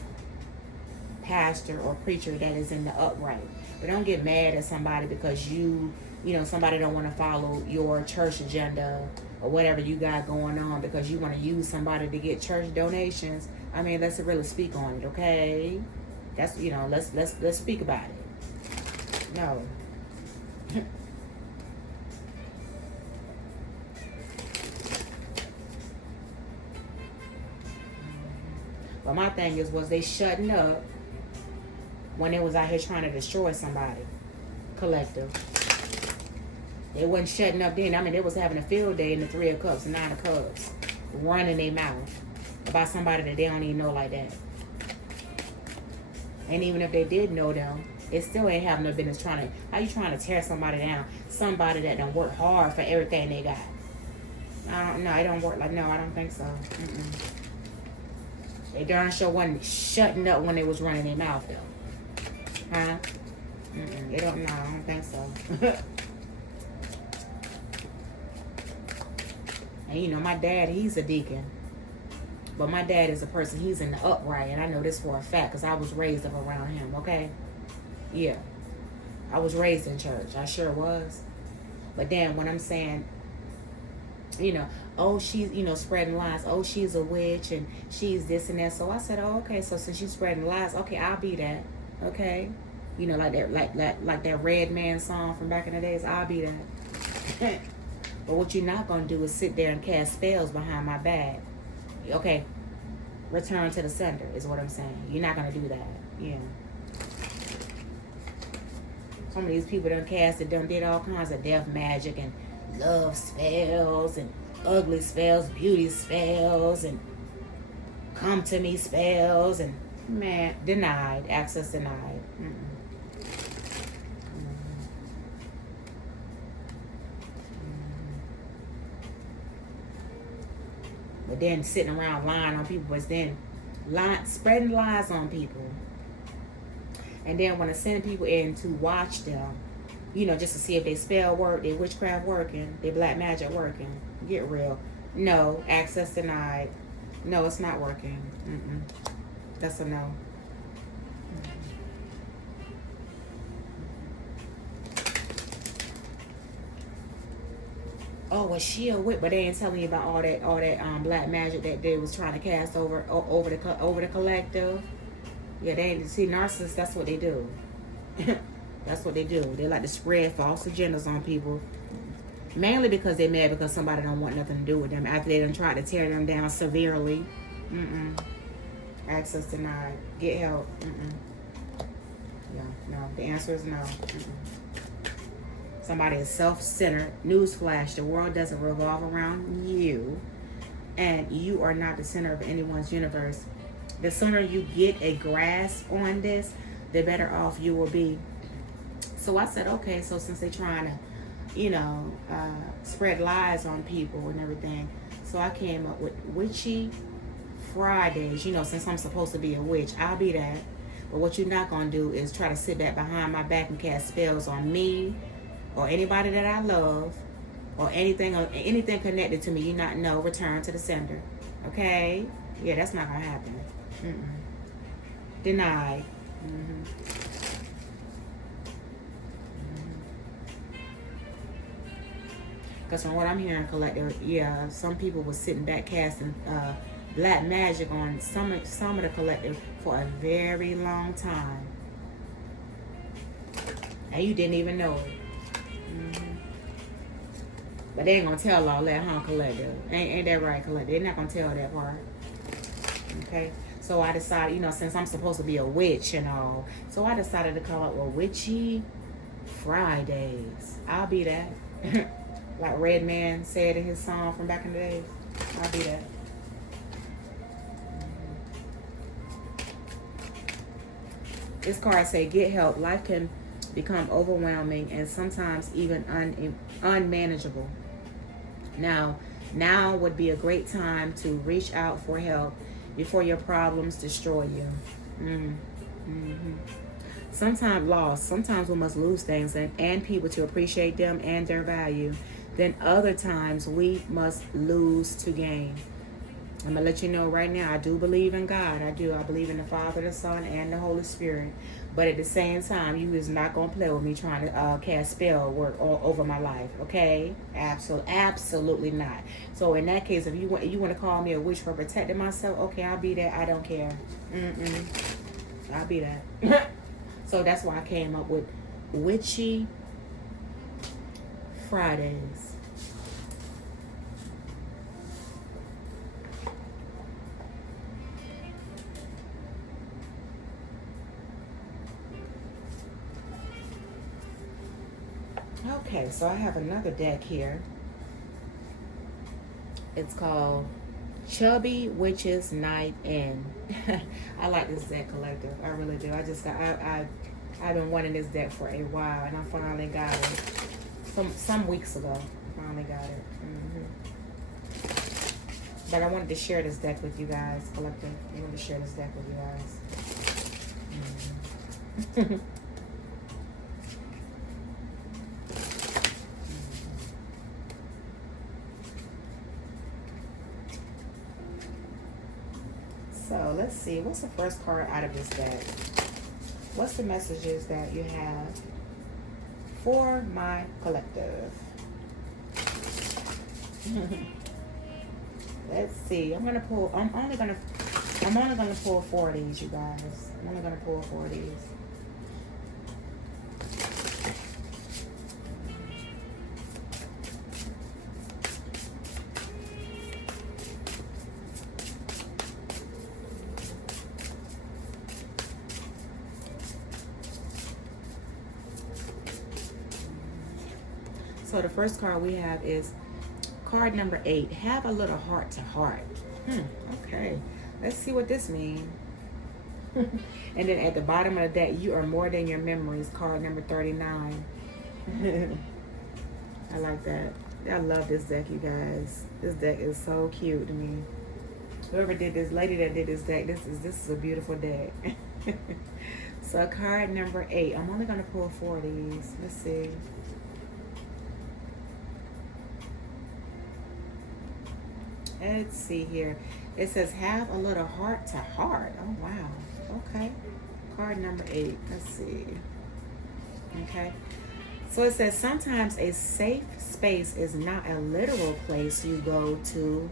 pastor or preacher that is in the upright. But don't get mad at somebody because somebody don't want to follow your church agenda or whatever you got going on because you want to use somebody to get church donations. I mean, let's really speak on it, okay? That's let's speak about it. No. But my thing was they shutting up when they was out here trying to destroy somebody. Collective. They wasn't shutting up then. I mean, they was having a field day in the 3 of Cups and 9 of Cups, running their mouth about somebody that they don't even know like that. And even if they did know them, it still ain't having no business how you trying to tear somebody down? Somebody that done work hard for everything they got. It don't work like, no, I don't think so. They darn sure wasn't shutting up when they was running their mouth though. Huh? I don't think so. And my dad, he's a deacon. But my dad is a person, he's in the upright, and I know this for a fact because I was raised up around him, okay? Yeah. I was raised in church. I sure was. But then when I'm saying, oh, she's, spreading lies. Oh, she's a witch, and she's this and that. So I said, oh, okay, so since she's spreading lies, okay, I'll be that, okay? Like that Red Man song from back in the days, I'll be that. But what you're not going to do is sit there and cast spells behind my back. Okay, return to the sender is what I'm saying. You're not going to do that. Yeah. Some of these people done did all kinds of death magic and love spells and ugly spells, beauty spells, and come to me spells, and man, denied, access denied. But then sitting around lying on people, but then spreading lies on people. And then when I send people in to watch them, just to see if they spell work, their witchcraft working, their black magic working. Get real. No, access denied. No, it's not working. That's a no. Oh, was she a witch? But they ain't telling you about all that black magic that they was trying to cast over the collective. Yeah, they ain't see narcissists. That's what they do. That's what they do. They like to spread false agendas on people, mainly because they're mad because somebody don't want nothing to do with them after they done tried to tear them down severely. Access denied. Get help. Yeah, no. The answer is no. Somebody is self-centered. Newsflash, the world doesn't revolve around you, and you are not the center of anyone's universe. The sooner you get a grasp on this, the better off you will be. So I said, okay, so since they're trying to spread lies on people and everything. So I came up with Witchy Fridays. Since I'm supposed to be a witch, I'll be that. But what you're not going to do is try to sit back behind my back and cast spells on me or anybody that I love or anything connected to me you not know. Return to the sender. Okay? Yeah, that's not going to happen. Denied. Because from what I'm hearing, collective, yeah, some people were sitting back casting black magic on some of the collective for a very long time, and you didn't even know it. But they ain't gonna tell all that, huh, collective? Ain't that right, collective? They're not gonna tell that part. Okay. So I decided, since I'm supposed to be a witch and all, so I decided to call it Witchy Fridays. I'll be that. Like Redman said in his song from back in the days. I'll be that. This card say, get help. Life can become overwhelming and sometimes even unmanageable. Now would be a great time to reach out for help before your problems destroy you. Sometimes we must lose things and people to appreciate them and their value. Then other times we must lose to gain. I'm going to let you know right now, I do believe in God. I do. I believe in the Father, the Son, and the Holy Spirit. But at the same time, you is not going to play with me trying to cast spell work all over my life. Okay? Absolutely not. So in that case, if you want to call me a witch for protecting myself, okay, I'll be that. I don't care. I'll be that. So that's why I came up with Witchy Fridays. Okay, so I have another deck here. It's called Chubby Witches Night In. I like this deck, collective. I really do. I've been wanting this deck for a while, and I finally got it. Some weeks ago, I finally got it. But I wanted to share this deck with you guys, collective. I wanted to share this deck with you guys. So let's see, what's the first card out of this deck? What's the messages that you have for my collective? Let's see. I'm only gonna pull 4 of these, you guys. I'm only gonna pull 4 of these. So the first card we have is card number 8. Have a little heart to heart. Okay. Let's see what this means. And then at the bottom of the deck, you are more than your memories. Card number 39. I like that. I love this deck, you guys. This deck is so cute to me. Whoever did this, lady that did this deck, this is a beautiful deck. So card number 8. I'm only gonna pull 4 of these. Let's see. Let's see here. It says, have a little heart to heart. Oh, wow. Okay. Card number 8. Let's see. Okay. So it says, sometimes a safe space is not a literal place you go to,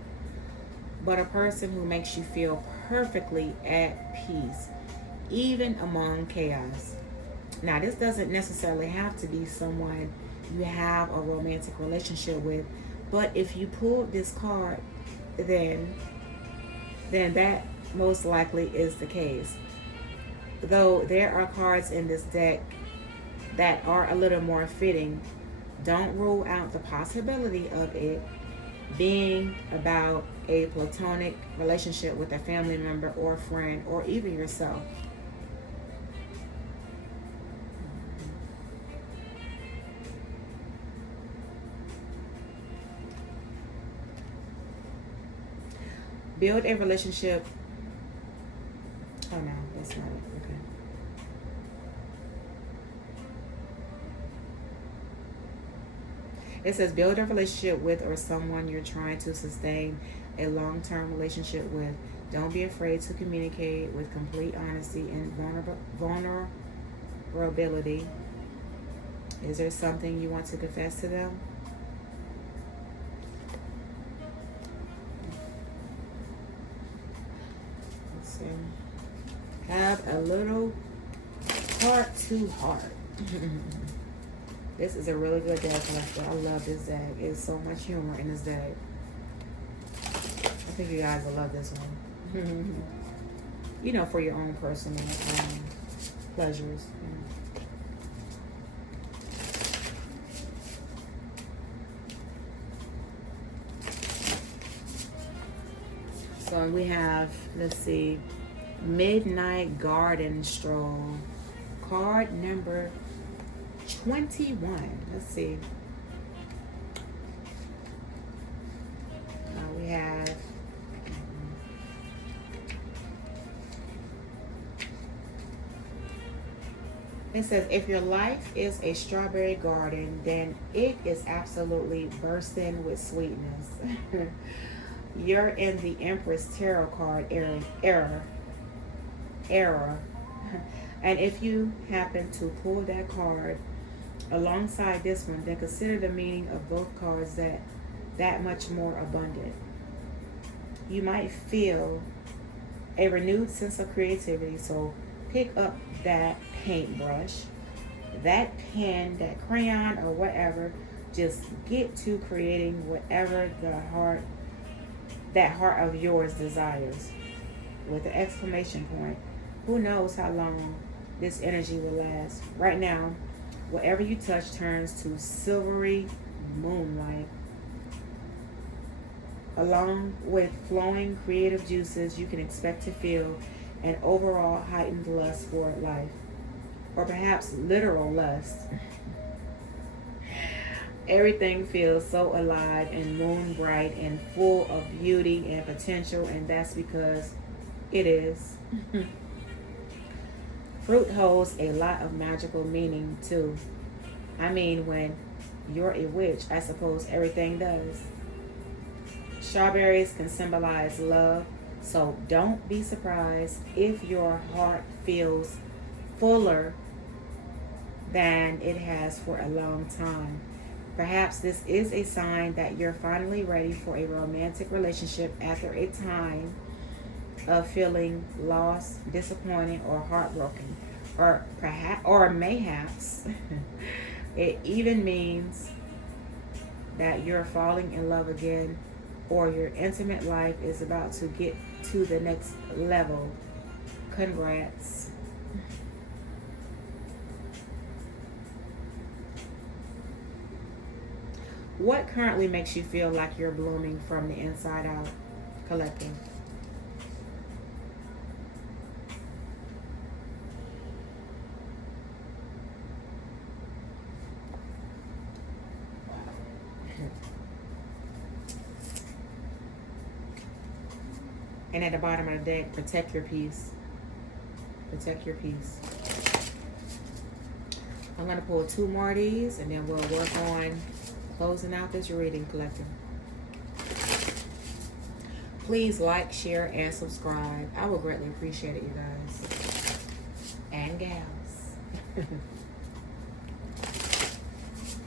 but a person who makes you feel perfectly at peace, even among chaos. Now, this doesn't necessarily have to be someone you have a romantic relationship with, but if you pulled this card, then that most likely is the case. Though there are cards in this deck that are a little more fitting, don't rule out the possibility of it being about a platonic relationship with a family member or friend or even yourself. Build a relationship. Oh no, that's not it. Okay. It says build a relationship with or someone you're trying to sustain a long-term relationship with. Don't be afraid to communicate with complete honesty and vulnerability. Is there something you want to confess to them? Let's see. Have a little heart to heart. This is a really good deck, collector. I love this deck. There's so much humor in this deck. I think you guys will love this one. You know, for your own personal pleasures. So we have, let's see, Midnight Garden Stroll. Card number 21. Let's see. We have it says, if your life is a strawberry garden, then it is absolutely bursting with sweetness. You're in the Empress Tarot card era. And if you happen to pull that card alongside this one, then consider the meaning of both cards that much more abundant. You might feel a renewed sense of creativity, so pick up that paintbrush, that pen, that crayon, or whatever. Just get to creating whatever that heart of yours desires. With an exclamation point. Who knows how long this energy will last. Right now, whatever you touch turns to silvery moonlight. Along with flowing creative juices, you can expect to feel an overall heightened lust for life. Or perhaps literal lust. Everything feels so alive and moon bright and full of beauty and potential, and that's because it is. Fruit holds a lot of magical meaning too. I mean, when you're a witch, I suppose everything does. Strawberries can symbolize love, so don't be surprised if your heart feels fuller than it has for a long time. Perhaps this is a sign that you're finally ready for a romantic relationship after a time of feeling lost, disappointed, or heartbroken. Or mayhaps it even means that you're falling in love again, or your intimate life is about to get to the next level. Congrats. What currently makes you feel like you're blooming from the inside out, collecting? And at the bottom of the deck, protect your peace. Protect your peace. I'm going to pull 2 more of these, and then we'll work on closing out this reading, collector. Please like, share, and subscribe. I would greatly appreciate it, you guys. And gals.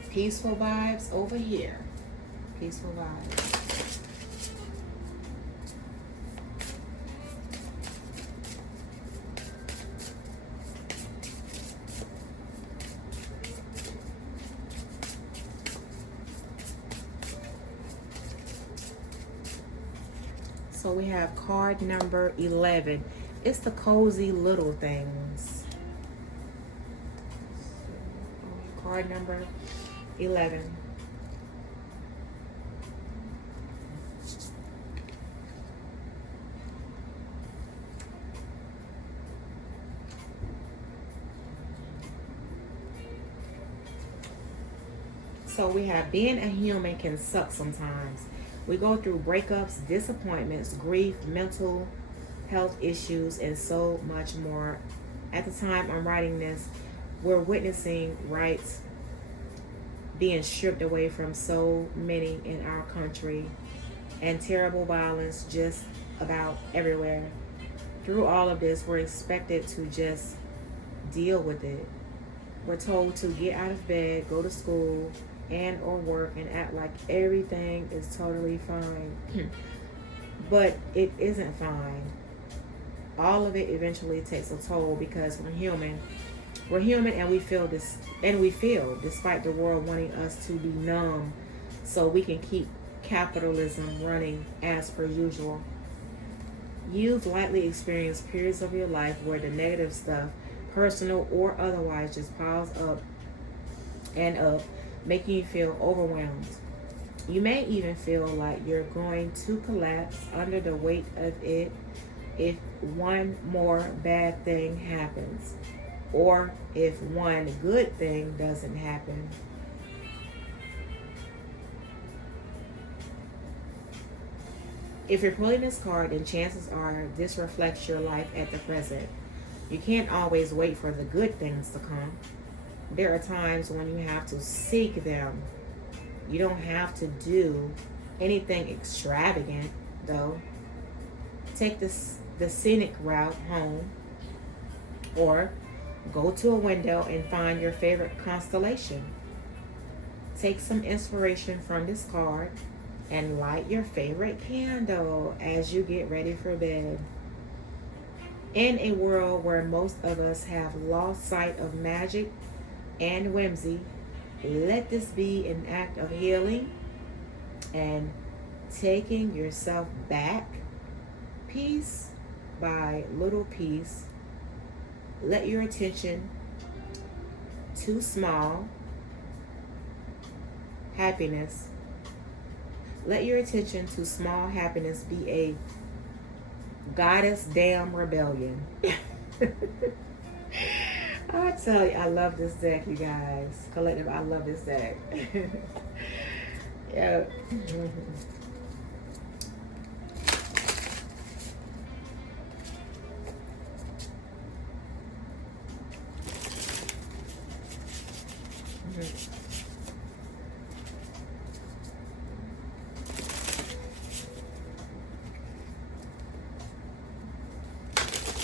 Peaceful vibes over here. Peaceful vibes. So we have card number 11. It's the cozy little things. Card number 11. So we have being a human can suck sometimes. We go through breakups, disappointments, grief, mental health issues, and so much more. At the time I'm writing this, we're witnessing rights being stripped away from so many in our country, and terrible violence just about everywhere. Through all of this, we're expected to just deal with it. We're told to get out of bed, go to school, and or work and act like everything is totally fine. But it isn't fine. All of it eventually takes a toll because we're human. We're human, and we feel this, and we feel despite the world wanting us to be numb so we can keep capitalism running as per usual. You've likely experienced periods of your life where the negative stuff, personal or otherwise, just piles up and up, making you feel overwhelmed. You may even feel like you're going to collapse under the weight of it if one more bad thing happens, or if one good thing doesn't happen. If you're pulling this card, then chances are this reflects your life at the present. You can't always wait for the good things to come. There are times when you have to seek them. You don't have to do anything extravagant, though. Take the scenic route home, or go to a window and find your favorite constellation. Take some inspiration from this card and light your favorite candle as you get ready for bed. In a world where most of us have lost sight of magic and whimsy, let this be an act of healing and taking yourself back, piece by little piece. Let your attention to small happiness. Let your attention to small happiness be a goddess damn rebellion. I tell you, I love this deck, you guys. Collective, I love this deck. Yeah.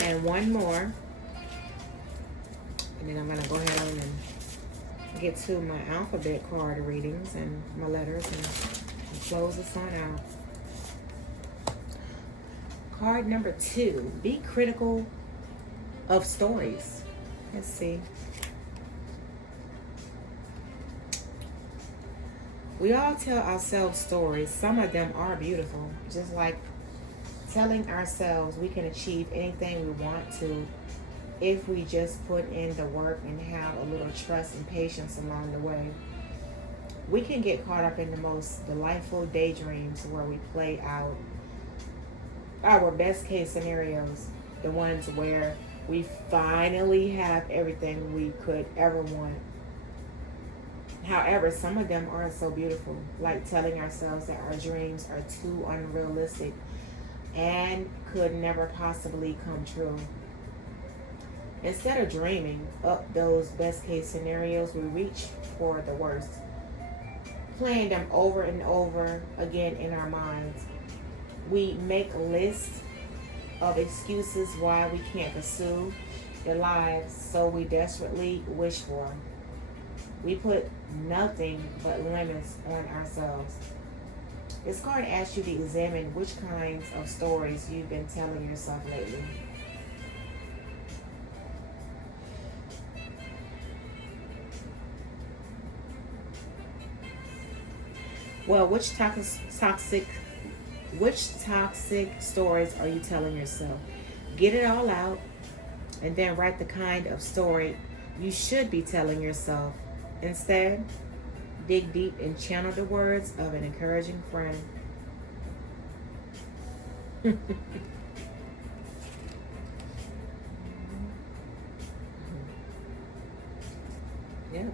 And one more, and then I'm going to go ahead on and get to my alphabet card readings and my letters and close this one out. Card number 2, be critical of stories. Let's see. We all tell ourselves stories. Some of them are beautiful, just like telling ourselves we can achieve anything we want to if we just put in the work and have a little trust and patience along the way. We can get caught up in the most delightful daydreams where we play out our best case scenarios, the ones where we finally have everything we could ever want. However, some of them aren't so beautiful, like telling ourselves that our dreams are too unrealistic and could never possibly come true. Instead of dreaming up those best case scenarios, we reach for the worst, playing them over and over again in our minds. We make a list of excuses why we can't pursue the lives so we desperately wish for. We put nothing but limits on ourselves. This card asks you to examine which kinds of stories you've been telling yourself lately. Well, which toxic stories are you telling yourself? Get it all out and then write the kind of story you should be telling yourself. Instead, dig deep and channel the words of an encouraging friend. Yep.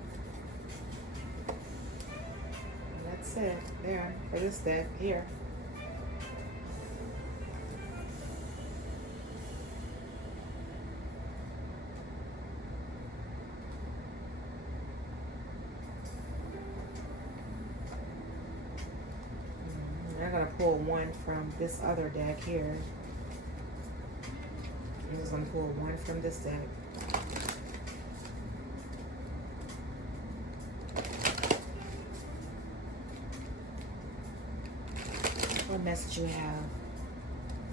That's it. there for this deck here. I'm going to pull one from this other deck here. I'm just going to pull one from this deck. What message you have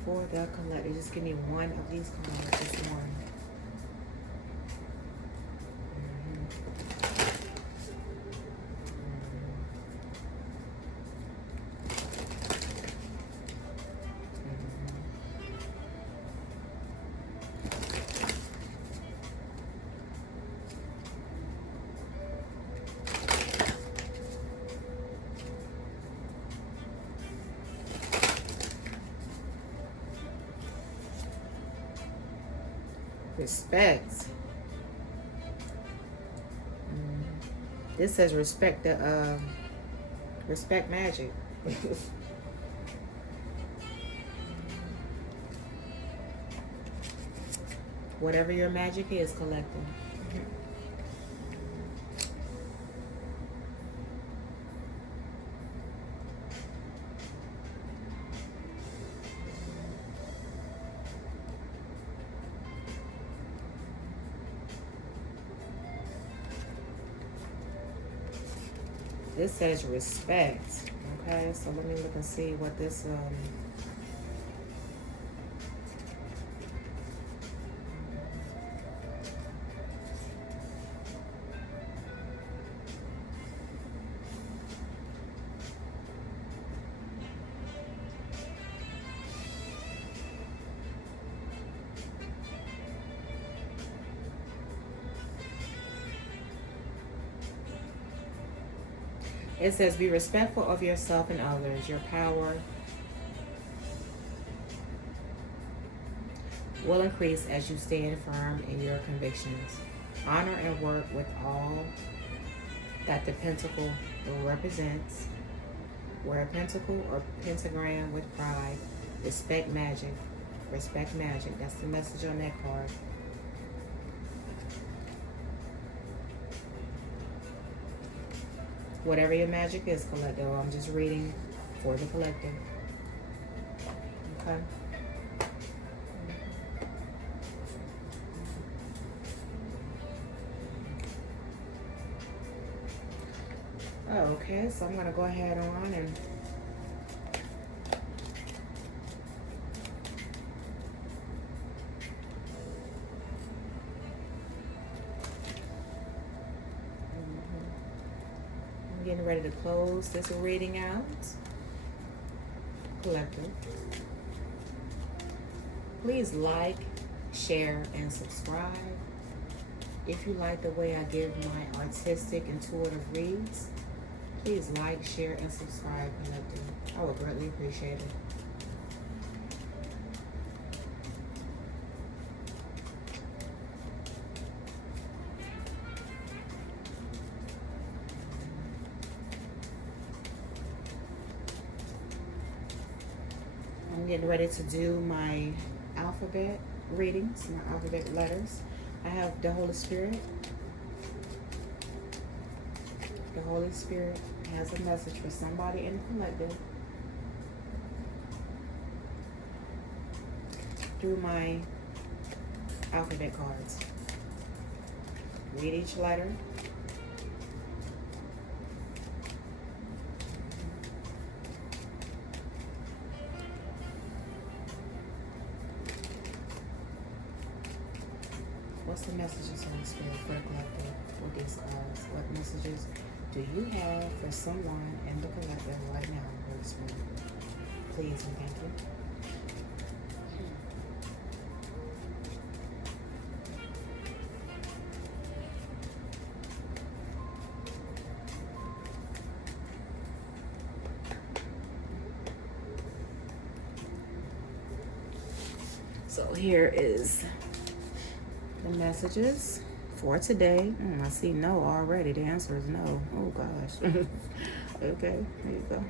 for the collector? Just give me one of these cards, just one. Respect. This says respect the respect magic. Whatever your magic is, collecting. This says respect. Okay, so let me look and see what this it says, be respectful of yourself and others. Your power will increase as you stand firm in your convictions. Honor and work with all that the pentacle represents. Wear a pentacle or pentagram with pride. Respect magic. Respect magic. That's the message on that card. Whatever your magic is, collector. I'm just reading for the collector. Okay. Okay, so I'm going to go ahead on and getting ready to close this reading out. Collector, please like, share, and subscribe. If you like the way I give my artistic, intuitive reads, please like, share, and subscribe, collector. I would greatly appreciate it. I'm getting ready to do my alphabet readings, my alphabet letters. I have the Holy Spirit. The Holy Spirit has a message for somebody in the collective through my alphabet cards. Read each letter. What's the messages, Holy Spirit, for the collective with these cards? What messages do you have for someone in the collective right now, Holy Spirit? Please and thank you. So here is the messages for today. I see no already. The answer is no. Oh gosh. Okay, there you go.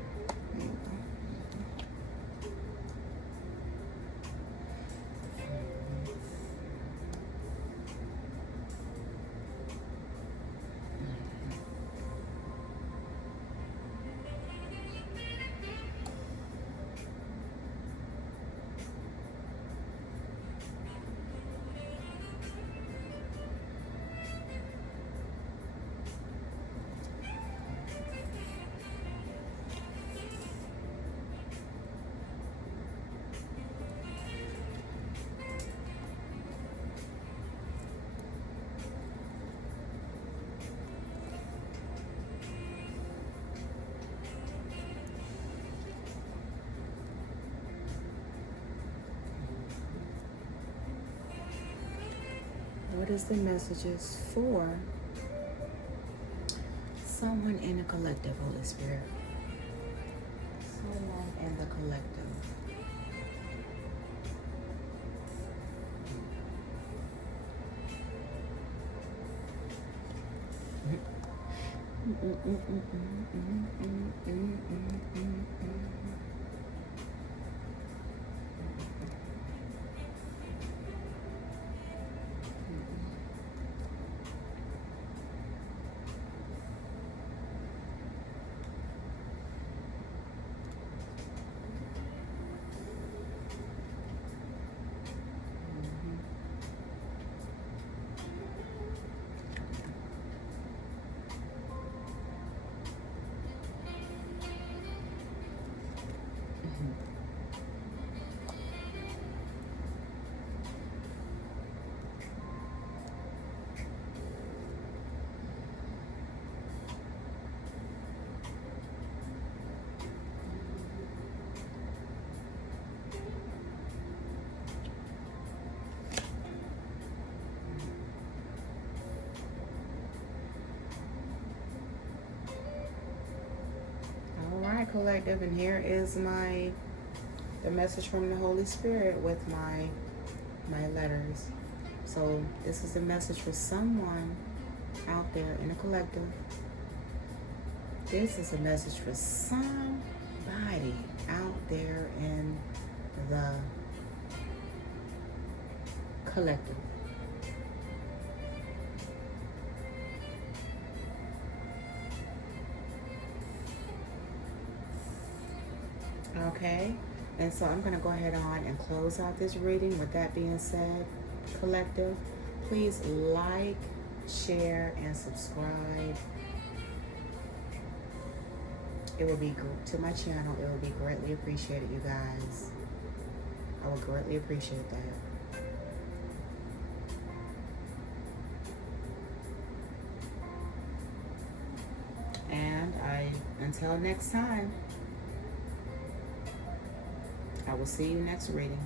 what is the messages for someone in the collective, Holy Spirit? Someone in the collective. Collective, and here is the message from the Holy Spirit with my letters. So this is the message for someone out there in the collective. This is a message for somebody out there in the collective. Okay, and so I'm going to go ahead on and close out this reading. With that being said, collective, please like, share, and subscribe. It will be to my channel. It will be greatly appreciated, you guys. I would greatly appreciate that. And until next time, I will see you next reading.